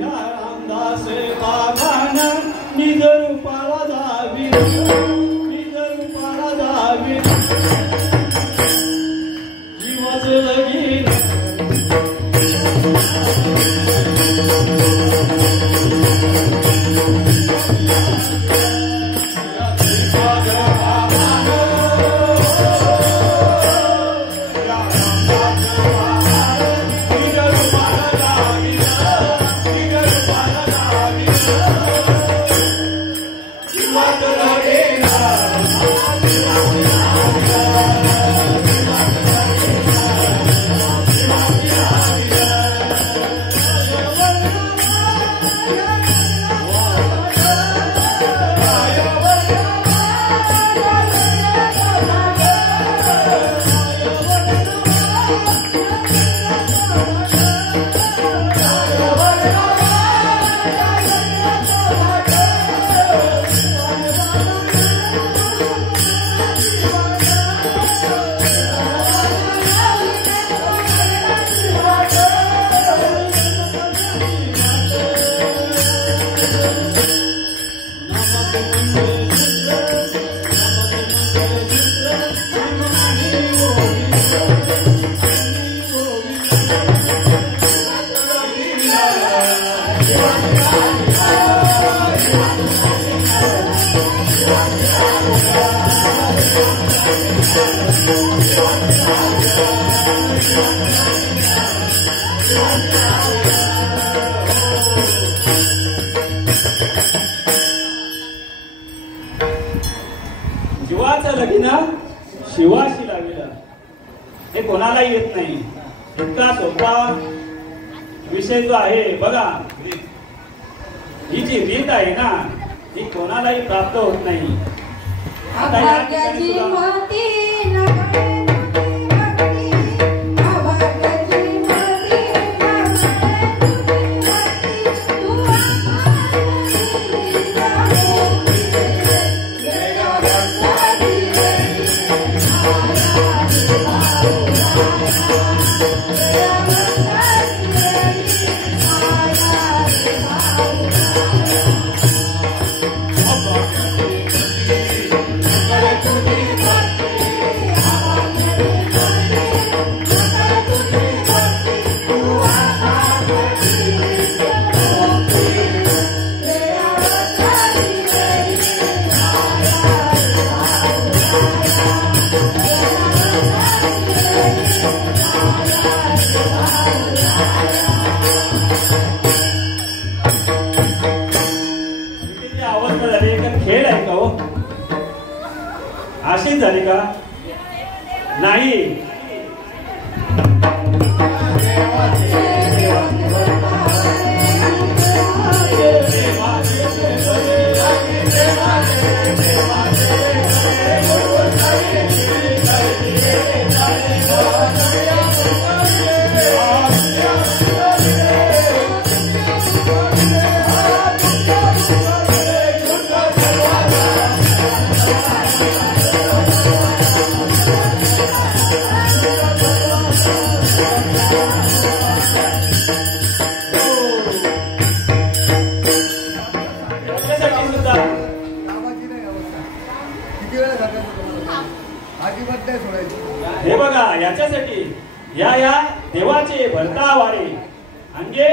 या रामदास बाबांना निज रूपाला जावी, निज रूपाला जावी, जीवाच लगीन जीवाचं लगीन शिवाशी लाविलं, हे कोणालाही येत नाही. इतका सोपा विषय जो आहे बघा, ही जी रीत आहे ना, ही कोणालाही प्राप्त होत नाही. आता या ठिकाणी सुद्धा खेळ आहे का हो? अशीच झाली का? नाही. हे बघा याच्यासाठी या देवाचे भरता वारे अंगे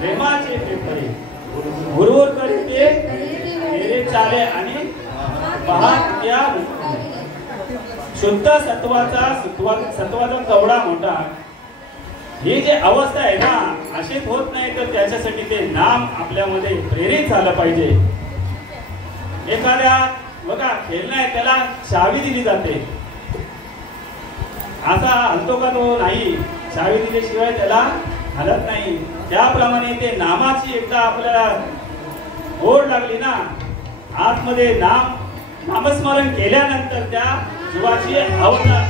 प्रेमाचे पेपरे हुरहुर करते तेरे चाले आणि पाहत या शुद्ध सत्वाचा कवडा मोठा. ही जी अवस्था आहे ना अशीच होत नाही तर त्याच्यासाठी ते नाम आपल्यामध्ये प्रेरित झालं पाहिजे. एखाद्या बघा खेळणं आहे त्याला चावी दिली जाते, असा हलतो का तो नाही, चावी दिल्याशिवाय त्याला हलत नाही. त्याप्रमाणे ते नामाची एकदा आपल्याला ओढ लागली ना आतमध्ये नामस्मरण केल्यानंतर त्या जीवाची अवस्था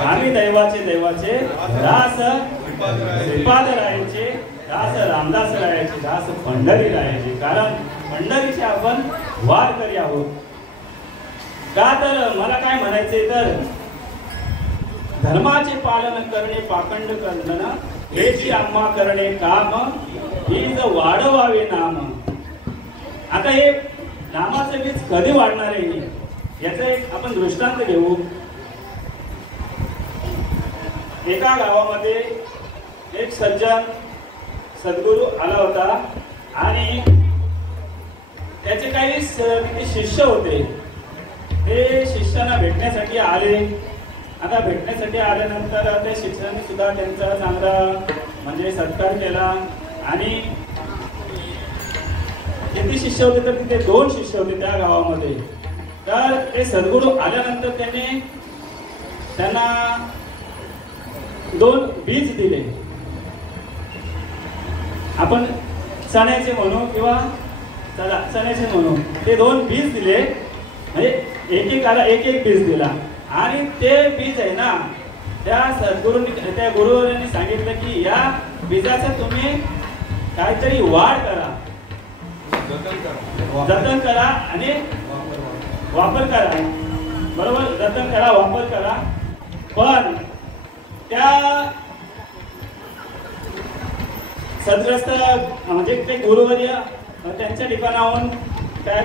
आम्ही दैवाचे दास श्रीपाद रायाचे दास रामदास रायाचे दास पंढरी रायाचे. कारण पंढरीचे आपण वारकरी आहोत. का तर मला काय म्हणायचे तर धर्माचे पालन करणे पाखंड करणं हेची आम्हा करणे काम हीच वाढवावे नाम. आता हे नामाचं बीज कधी वाढणार आहे याचा एक आपण दृष्टांत घेऊ. एका गावामध्ये एक सज्जन सद्गुरू आला होता आणि त्याचे काही शिष्य होते. ते शिष्यांना भेटण्यासाठी आले. आता भेटण्यासाठी आल्यानंतर त्या शिष्याने सुद्धा त्यांचा चांगला म्हणजे सत्कार केला. आणि किती शिष्य होते तर तिथे 2 शिष्य होते त्या गावामध्ये. तर ते सद्गुरू आल्यानंतर त्यांना 2 बीज दिले. आपण चण्याचे म्हणू किंवा चण्याचे म्हणू. ते 2 बीज दिले म्हणजे एकेकाला एक बीज दिला. आणि ते बीज आहे ना त्या सद्गुरूंनी त्या गुरुवारांनी सांगितलं की या बीजाचं तुम्ही काहीतरी वाढ करा, जतन करा आणि वापर करा. बरोबर, जतन करा वापर करा. पण त्या सद्ग्रस्त म्हणजे ते गुरुवर्य त्यांच्या ठिकाणाहून काय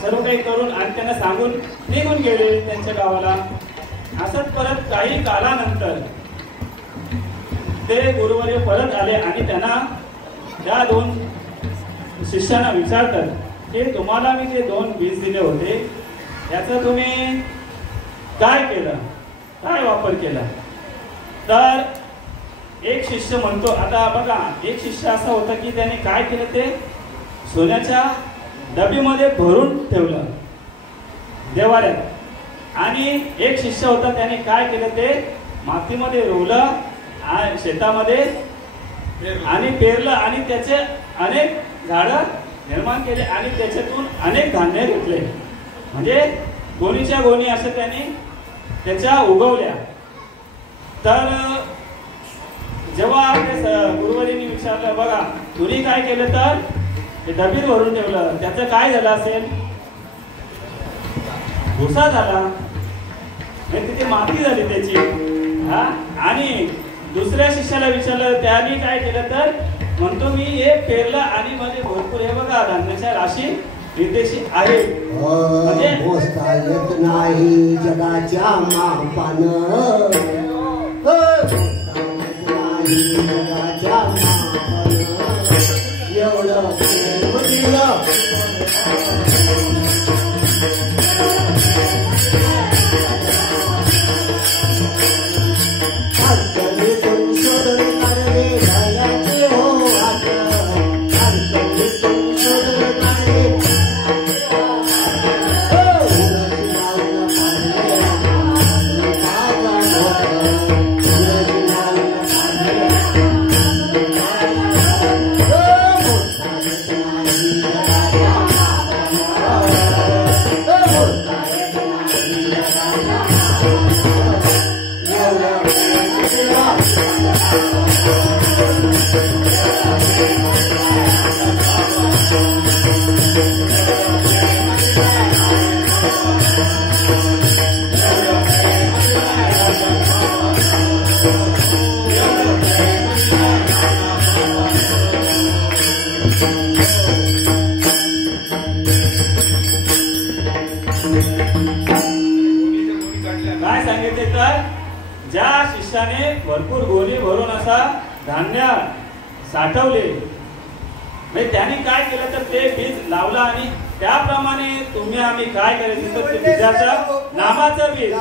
सर्व काही करून आणि त्यांना सांगून निघून गेले त्यांच्या गावाला. असंच परत काही कालानंतर ते गुरुवर्य परत आले आणि त्यांना त्या 2 शिष्यांना विचारतात की तुम्हाला मी जे 2 बीज दिले होते याचा तुम्ही काय केलं, काय वापर केला. तर एक शिष्य म्हणतो, आता बघा एक शिष्य असा होता की त्याने काय केलं ते सोन्याच्या डबीमध्ये भरून ठेवलं देवाऱ्यात. आणि एक शिष्य होता त्याने काय केलं ते मातीमध्ये रोवलं शेतामध्ये आणि पेरलं आणि त्याचे अनेक झाडं निर्माण केले आणि त्याच्यातून अनेक धान्य घेतले. म्हणजे गोणीच्या गोणी असं त्यांनी त्याच्या उगवल्या. तर जेव्हा गुरुवारीने विचारलं बघा तुम्ही काय केलं तर ते डबीत भरून ठेवलं, त्याचं काय झालं असेल, भुसा झाला, तिथे माती झाली त्याची. आणि दुसऱ्या शिष्याला विचारलं त्याने काय केलं तर म्हणतो मी हे पेरलं आणि मध्ये भरपूर हे बघा धान्याच्या राशी विदेशी आहे. म्हणजे मोजता येत नाही जगाच्या मापान, जगाच्या मापान एवढं काय सांगितले तर ज्या शिष्याने भरपूर गोणी भरून असा धान्य साठवले म्हणजे त्याने काय केलं तर ते बीज लावलं आणि त्याप्रमाणे तुम्ही आम्ही काय करायचं तर ते बीजाचं नामाचं बीज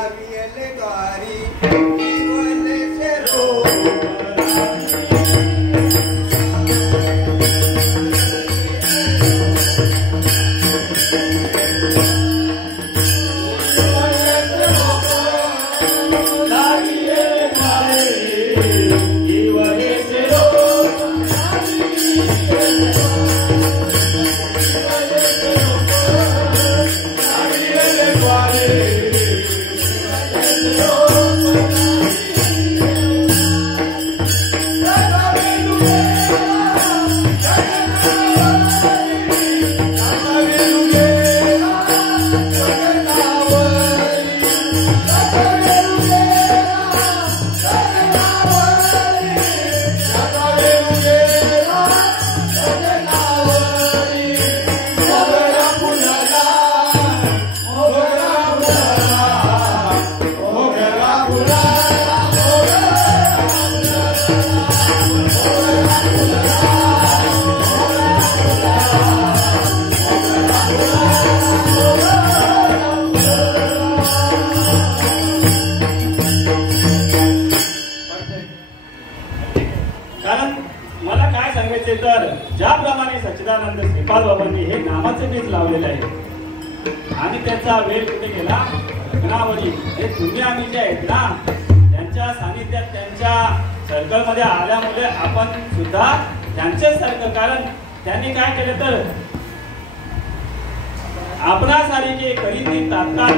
कारण मला काय सांगायचे तर ज्याप्रमाणे सच्चिदानंद श्रीपाद बाबांनी हे नामाचे बीज लावलेले आहे आणि त्याचा वेळ कुठे गेला लग्नावरी हे तुम्ही आम्ही जे आहेत ना त्यांच्या सानिध्यात त्यांच्या सर्कलमध्ये आल्यामुळे आपण सुद्धा त्यांचेच सारखं कारण त्यांनी काय केलं तर आपणासारखे करीती तात्काळ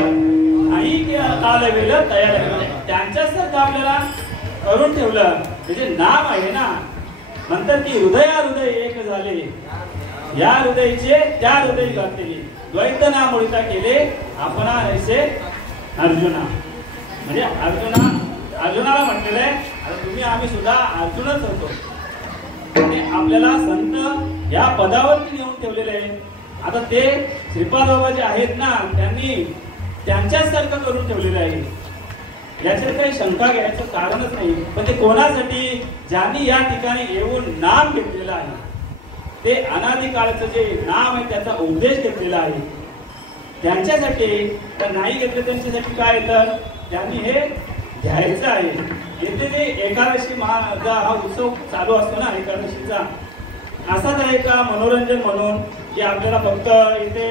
नाही की काल वेळ तयार आहे त्यांच्यासारखं आपल्याला करून ठेवलं म्हणजे नाम आहे ना नंतर की हृदय एक झाले या हृदयचे त्या हृदय घातलेले द्वैत नाम ओळखा केले आपणा ऐसे अर्जुना म्हणजे अर्जुनाला म्हटलेलं आहे आता तुम्ही आम्ही सुद्धा अर्जुनच होतो आणि आपल्याला संत या पदावरती नेऊन ठेवलेले आहे आता ते श्रीपाद बाबा जे आहेत ना त्यांनी त्यांच्यासारखं करून ठेवलेलं आहे याच्यात काही शंका घ्यायचं कारणच नाही पण ते कोणासाठी ज्यांनी या ठिकाणी येऊन नाम घेतलेलं आहे ते अनादी काळाचं जे नाम आहे त्याचा उद्देश घेतलेला आहे त्यांच्यासाठी तर नाही घेतले त्यांच्यासाठी काय तर त्यांनी हे घ्यायचं आहे येथे जे एकादशी हा उत्सव चालू असतो ना एकादशीचा असाच आहे का मनोरंजन म्हणून की आपल्याला फक्त इथे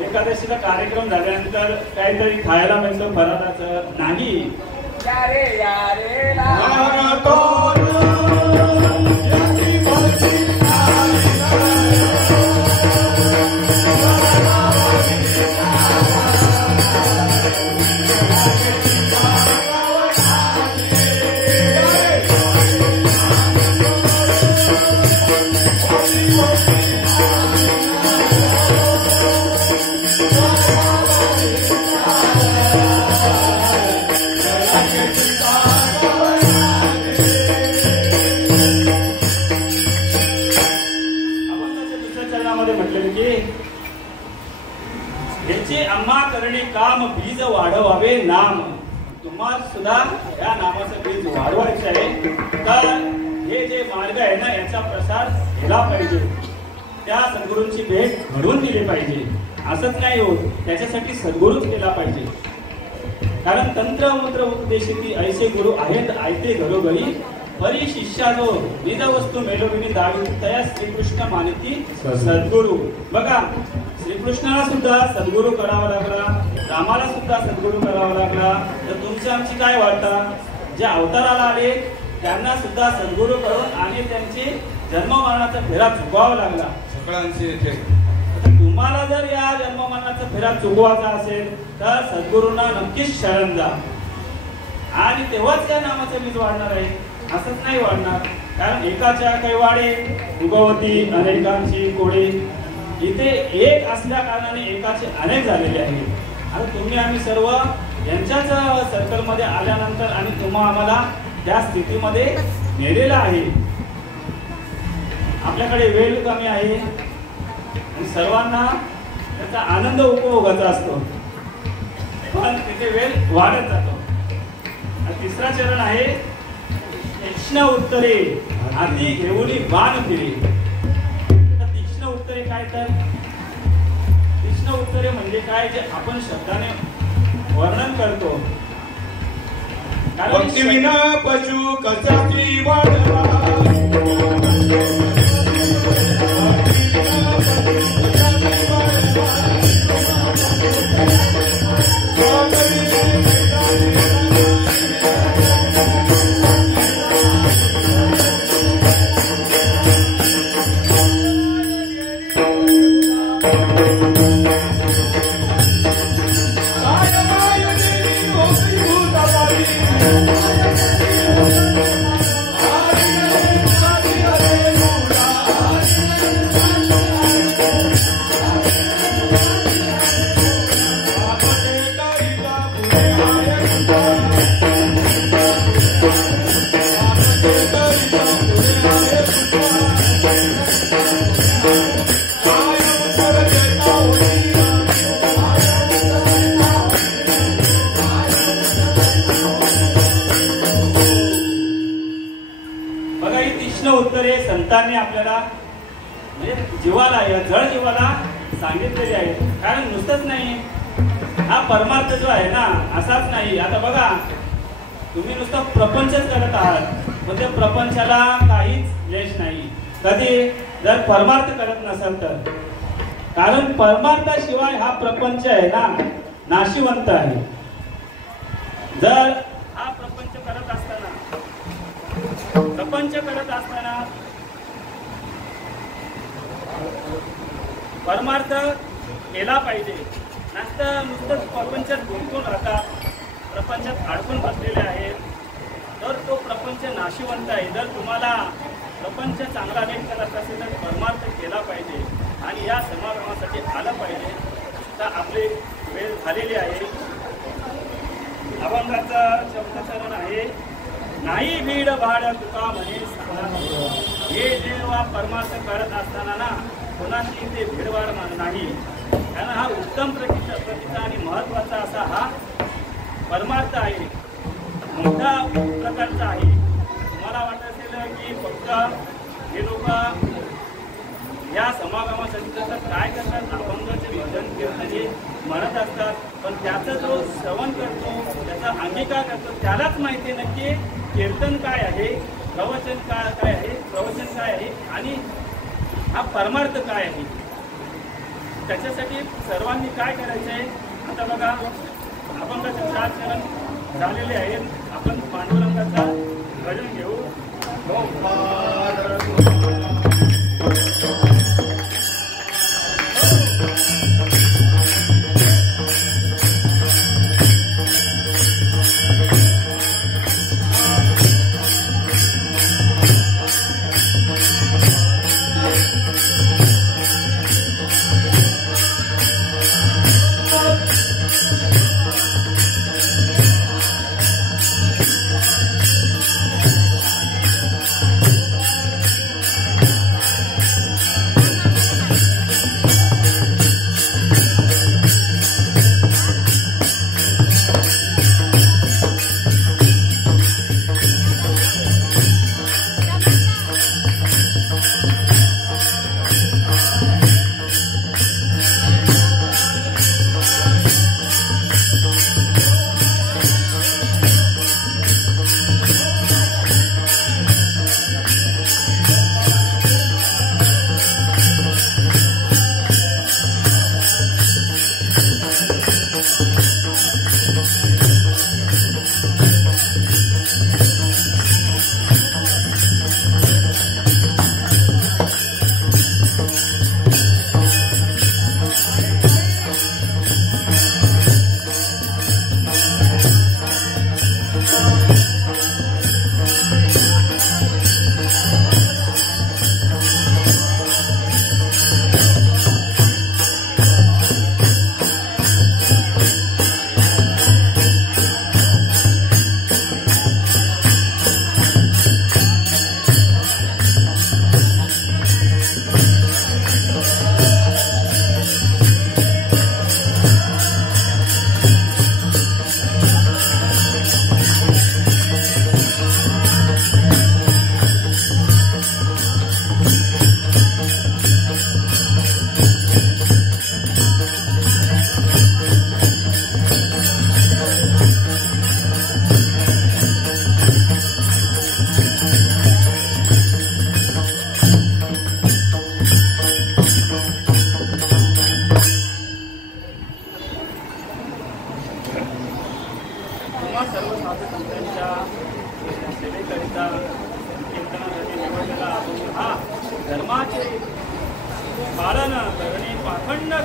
एकादशीचा कार्यक्रम झाल्यानंतर काहीतरी खायला मिळतं फराळाचं नाही काम बीज वाढवावे नाम तुम्हाला सुद्धा या नामाचं बीज वाढवायचं आहे तर हे जे मार्ग आहे ना याचा प्रसार केला पाहिजे त्या सद्गुरूंची भेट घडवून दिली पाहिजे असंच नाही होत त्याच्यासाठी सद्गुरूच केला पाहिजे कारण तंत्र मंत्र उपदेशिती ऐसे गुरु आहेत आयते घरोघरी परी शिष्या जो निज वस्तू मेलोविनी दावी तया श्रीकृष्ण मानती सद्गुरू बघा श्रीकृष्णाला सुद्धा सद्गुरू करावा लागला रामाला सुद्धा सद्गुरू करावा लागला तर तुमची आमची काय वार्ता जे अवताराला आले त्यांना सुद्धा सद्गुरू करून आणि त्यांची जन्म मरणाचा फेरा चुकवावा लागला सगळ्यांचे तुम्हाला जर या जन्ममरणाचा फेरा चुकवायचा असेल तर सद्गुरूंना नक्कीच शरण जा आणि तेव्हाच या नामाचं बीज वाढणार आहे, असंच नाही वाढणार. कारण एकाच्या कैवाडे उगवती अनेकांची कोडे, इथे एक असल्या कारणाने एकाचे अनेक झालेले आहेत. आता तुम्ही आम्ही सर्व यांच्याच सर्कलमध्ये आल्यानंतर आणि तुम्हा आम्हाला त्या स्थितीमध्ये नेलेलं आहे. आपल्याकडे वेळ कमी आहे आणि सर्वांना त्याचा आनंद उपभोगायचा असतो, पण तिथे वेळ वाढत जातो. तिसरा चरण आहे तीक्ष्ण उत्तरे आधी घेऊन बाण फिरे. तीक्ष्ण उत्तरे काय, तर तीक्ष्ण उत्तरे म्हणजे काय, जे आपण शब्दाने वर्णन करतो. भक्ती विना पशु कशाची वाढला. बघा, ही तीक्ष्ण उत्तरे संतांनी आपल्याला म्हणजे जीवाला, या जळ जीवाला सांगितलेली आहेत. कारण नुसतंच नाही, हा परमार्थ जो आहे ना असाच नाही. आता बघा, तुम्ही नुसतं प्रपंचच करत आहात, पण त्या प्रपंचाला काहीच यश नाही कधी जर परमार्थ करत नसाल तर. कारण परमार्थाशिवाय हा प्रपंच आहे ना नाशिवंत आहे. जर हा प्रपंच करत असताना परमार्थ केला पाहिजे. नंतर नुसतंच प्रपंचात गुंतून राहतात, प्रपंचात अडकून बसलेले आहेत, तर तो प्रपंच नाशिवंत आहे. जर तुम्हाला प्रपंच चांगला नीट करायचा असेल तर परमार्थ केला पाहिजे आणि या समागमासाठी आलं पाहिजे. तर आपली वेळ झालेली आहे. अभंगाचा शब्दचरण आहे, नाही भीड भाड तुका म्हणे सांगा. हे जेव्हा परमार्थ करत असताना ना कोणाची ते भीडवाड नाही. कारण हा उत्तम प्रतीचा आणि महत्वाचा असा हा परमार्थ आहे, मोठा प्रकारचा आहे. तुम्हाला वाटत असेल की फक्त हे लोक या समागमासाठी काय करतात, अभंगाचे भजन कीर्तन हे म्हणत असतात, पण त्याचा जो श्रवण करतो, त्याचा अंगीकार करतो, त्यालाच माहिती नक्की कीर्तन काय आहे, प्रवचन काय आहे आणि हा परमार्थ काय आहे. त्याच्यासाठी सर्वांनी काय करायचं आहे. आता बघा, अभंगाचे 4 चरण झालेले आहेत. आपण पांडुरंगाचा भजन घेऊ.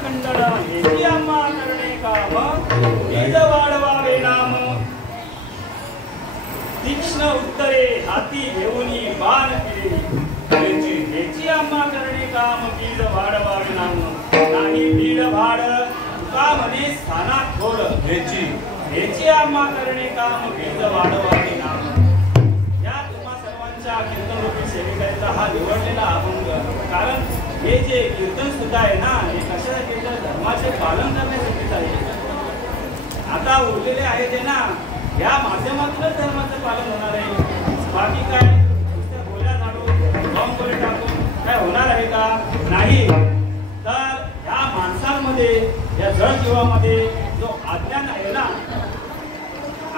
खंडन हेची आम्हा करणे काम बीज वाढवावे नाम तीक्ष्ण उत्तरे हाती घेऊनी बाण केली हेची आम्हा करणे काम बीज वाढवावे नाम नाही बीड भाड तुका म्हणे स्थानात थोड हेची आम्हा करणे काम बीज वाढवावे नाम या तुम्हा सर्वांच्या कीर्तन रूपी सेवेकरिता हा निवडलेला अभंग कारण हे जे कीर्तन सुद्धा आहे ना हे कशासाठी तर धर्माचे पालन करण्यासाठीच आहे. आता उरलेले आहे ते ना या माध्यमातूनच धर्माचं पालन होणार आहे. बाकी काय नुसत्या गोळ्या झाडून बॉम्ब गोळे टाकून काय होणार आहे का? नाही. तर या माणसांमध्ये या जड जीवामध्ये जो अज्ञान आहे ना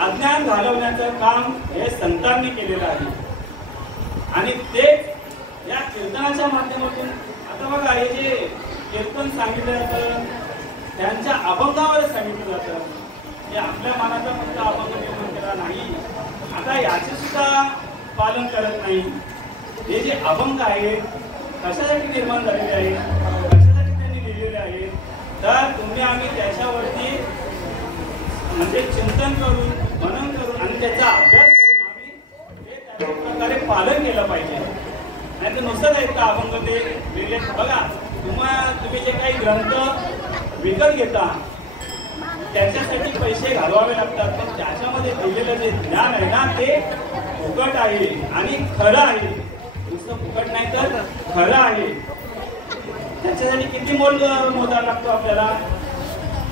अज्ञान घालवण्याचं काम हे संतांनी केलेलं आहे आणि ते या कीर्तनाच्या माध्यमातून आता बघा हे जे कीर्तन सांगितलं जातं त्यांच्या अभंगावर सांगितलं जातं हे आपल्या मनाचा फक्त अभंग निर्माण केला नाही. आता याचे सुद्धा पालन करत नाही. हे जे अभंग आहेत कशासाठी निर्माण झालेले आहेत कशासाठी त्यांनी लिहिलेले आहेत तर तुम्ही आम्ही त्याच्यावरती म्हणजे चिंतन करून मनन करून आणि त्याचा अभ्यास करून आम्ही हे त्या प्रकारे पालन केलं पाहिजे. नाही तर नुसतं ऐकता अभंग ते लिहिले बघा तुम्ही जे काही ग्रंथ विकत घेता त्याच्यासाठी पैसे घालवावे लागतात पण त्याच्यामध्ये दिलेलं जे ज्ञान आहे ना ते फुकट आहे आणि खरं आहे. नुसतं फुकट नाही तर खरं आहे. त्याच्यासाठी किती मोजावा लागतो आपल्याला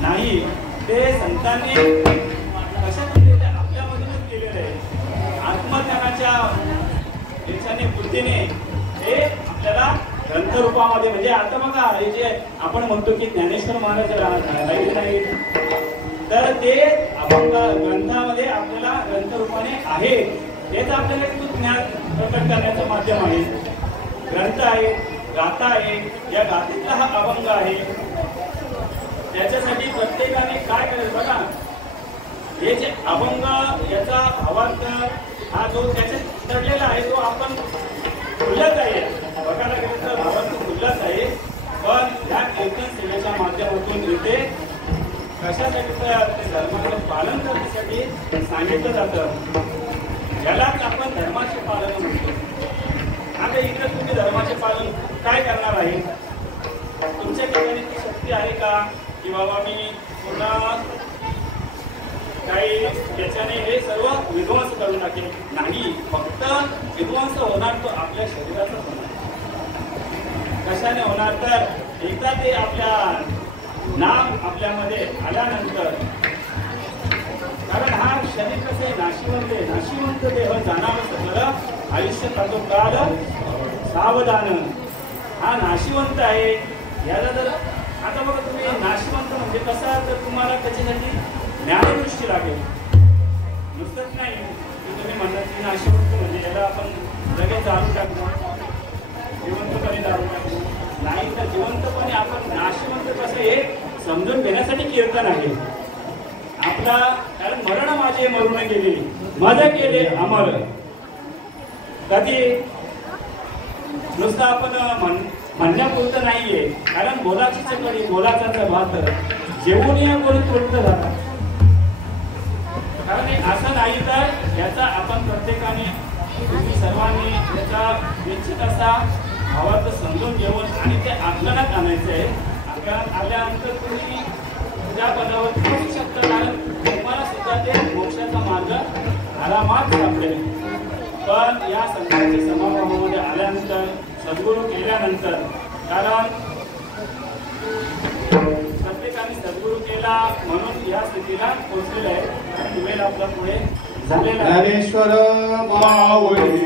नाही. ते संतांनी कशातून दिले आपल्यामधूनच दिलेलं आहे. आत्मज्ञानाच्या याच्याने बुद्धीने हे आपल्याला ग्रंथरूपामध्ये म्हणजे आता बघा हे जे आपण म्हणतो की ज्ञानेश्वर महाराज राहिले नाहीत तर ते अभंग ग्रंथामध्ये आपल्याला ग्रंथरूपाने आहे. हेच आपल्याला ज्ञान प्रकट करण्याचं माध्यम आहे. ग्रंथ आहे गाथा आहे या गाथेतला हा अभंग आहे. त्याच्यासाठी प्रत्येकाने काय करायचं बघा हे जे अभंग याचा भावार्थ हा जो त्याच्यात दडलेला आहे तो आपण खुलत आहे बघायला गेलं तर भावार्थ खुलत आहे पण या कीर्तन सेवेच्या माध्यमातून इथे कशासाठी तर ते धर्माचं पालन करण्यासाठी सांगितलं जातं. यालाच आपण धर्माचे पालन म्हणतो. आता इकडे तुम्ही धर्माचे पालन काय करणार आहे तुमच्या ठिकाणी ती शक्ती आहे का की बाबा मी पुन्हा काही याच्याने हे सर्व विध्वंस करून टाकेल नाही. फक्त विध्वंस होणार तो आपल्या शरीराचा होणार. कशाने होणार तर एकदा ते आपल्या नाम आपल्यामध्ये आल्यानंतर कारण हा शरीर कसे नाशिवंत आहे. नाशिवंत देह जाणावं सगळं आयुष्य खातो काल सावधान. हा नाशिवंत आहे. याला जर आता बघा तुम्ही नाशिवंत म्हणजे कसा तर तुम्हाला त्याच्यासाठी ज्ञानदृष्टी लागेल. नुसतंच नाही की तुम्ही म्हणतात की नाशिवंत म्हणजे याला आपण लगेच जाळून टाकू जिवंतपणे जाळून टाकू नाही तर जिवंतपणे आपण नाशिवंत कसं हे समजून घेण्यासाठी कीर्तन आहे आपला. कारण मरण माझे मरून गेले माझे केले अमर. कधी नुसतं आपण म्हणण्यापुरतं नाहीये कारण बोलाची चकडी बोलाचा भात जेवून या कोणी तोडत जातात. कारण असं नाही तर याचा आपण प्रत्येकाने तुम्ही सर्वांनी याचा निश्चित असा भावार्थ समजून घेऊन आणि ते आकलनात आणायचं आहे. आकलनात आल्यानंतर तुम्ही त्या पदावर पोहोचू शकता कारण तुम्हाला सुद्धा ते मोक्षाचा मार्ग आरामात सापडेल. पण या संतांच्या समागमामध्ये आल्यानंतर सद्गुरू केल्यानंतर कारण प्रत्येकाने सद्गुरू केला म्हणून या स्थितीला पोहोचलेलं आहे. वेळ आपला पुढे झालेला आहे. ज्ञानेश्वर माऊली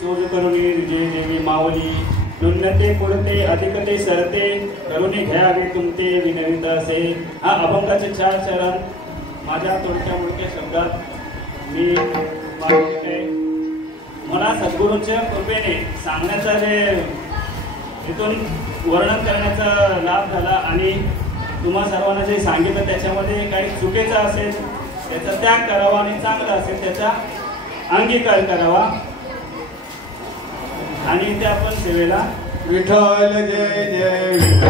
चोज करुणी विजय देवी माऊली न्यूनते पुढते अधिकते सरते करुणी घ्यावे तुमते विनवित असे. हा अभंगाचे 4 चरण माझ्या थोडक्या मोठ्या शब्दात मी मागते. मला सद्गुरूंच्या कृपेने सांगण्याचा जे इथून वर्णन करण्याचा लाभ झाला आणि तुम्हा सर्वांना जे सांगितलं त्याच्यामध्ये काही चुकीचं असेल त्याचा त्याग करावा आणि चांगलं असेल त्याचा अंगीकार करावा आणि त्या आपण सेवेला विठ्ठल जय जय विठ्ठल.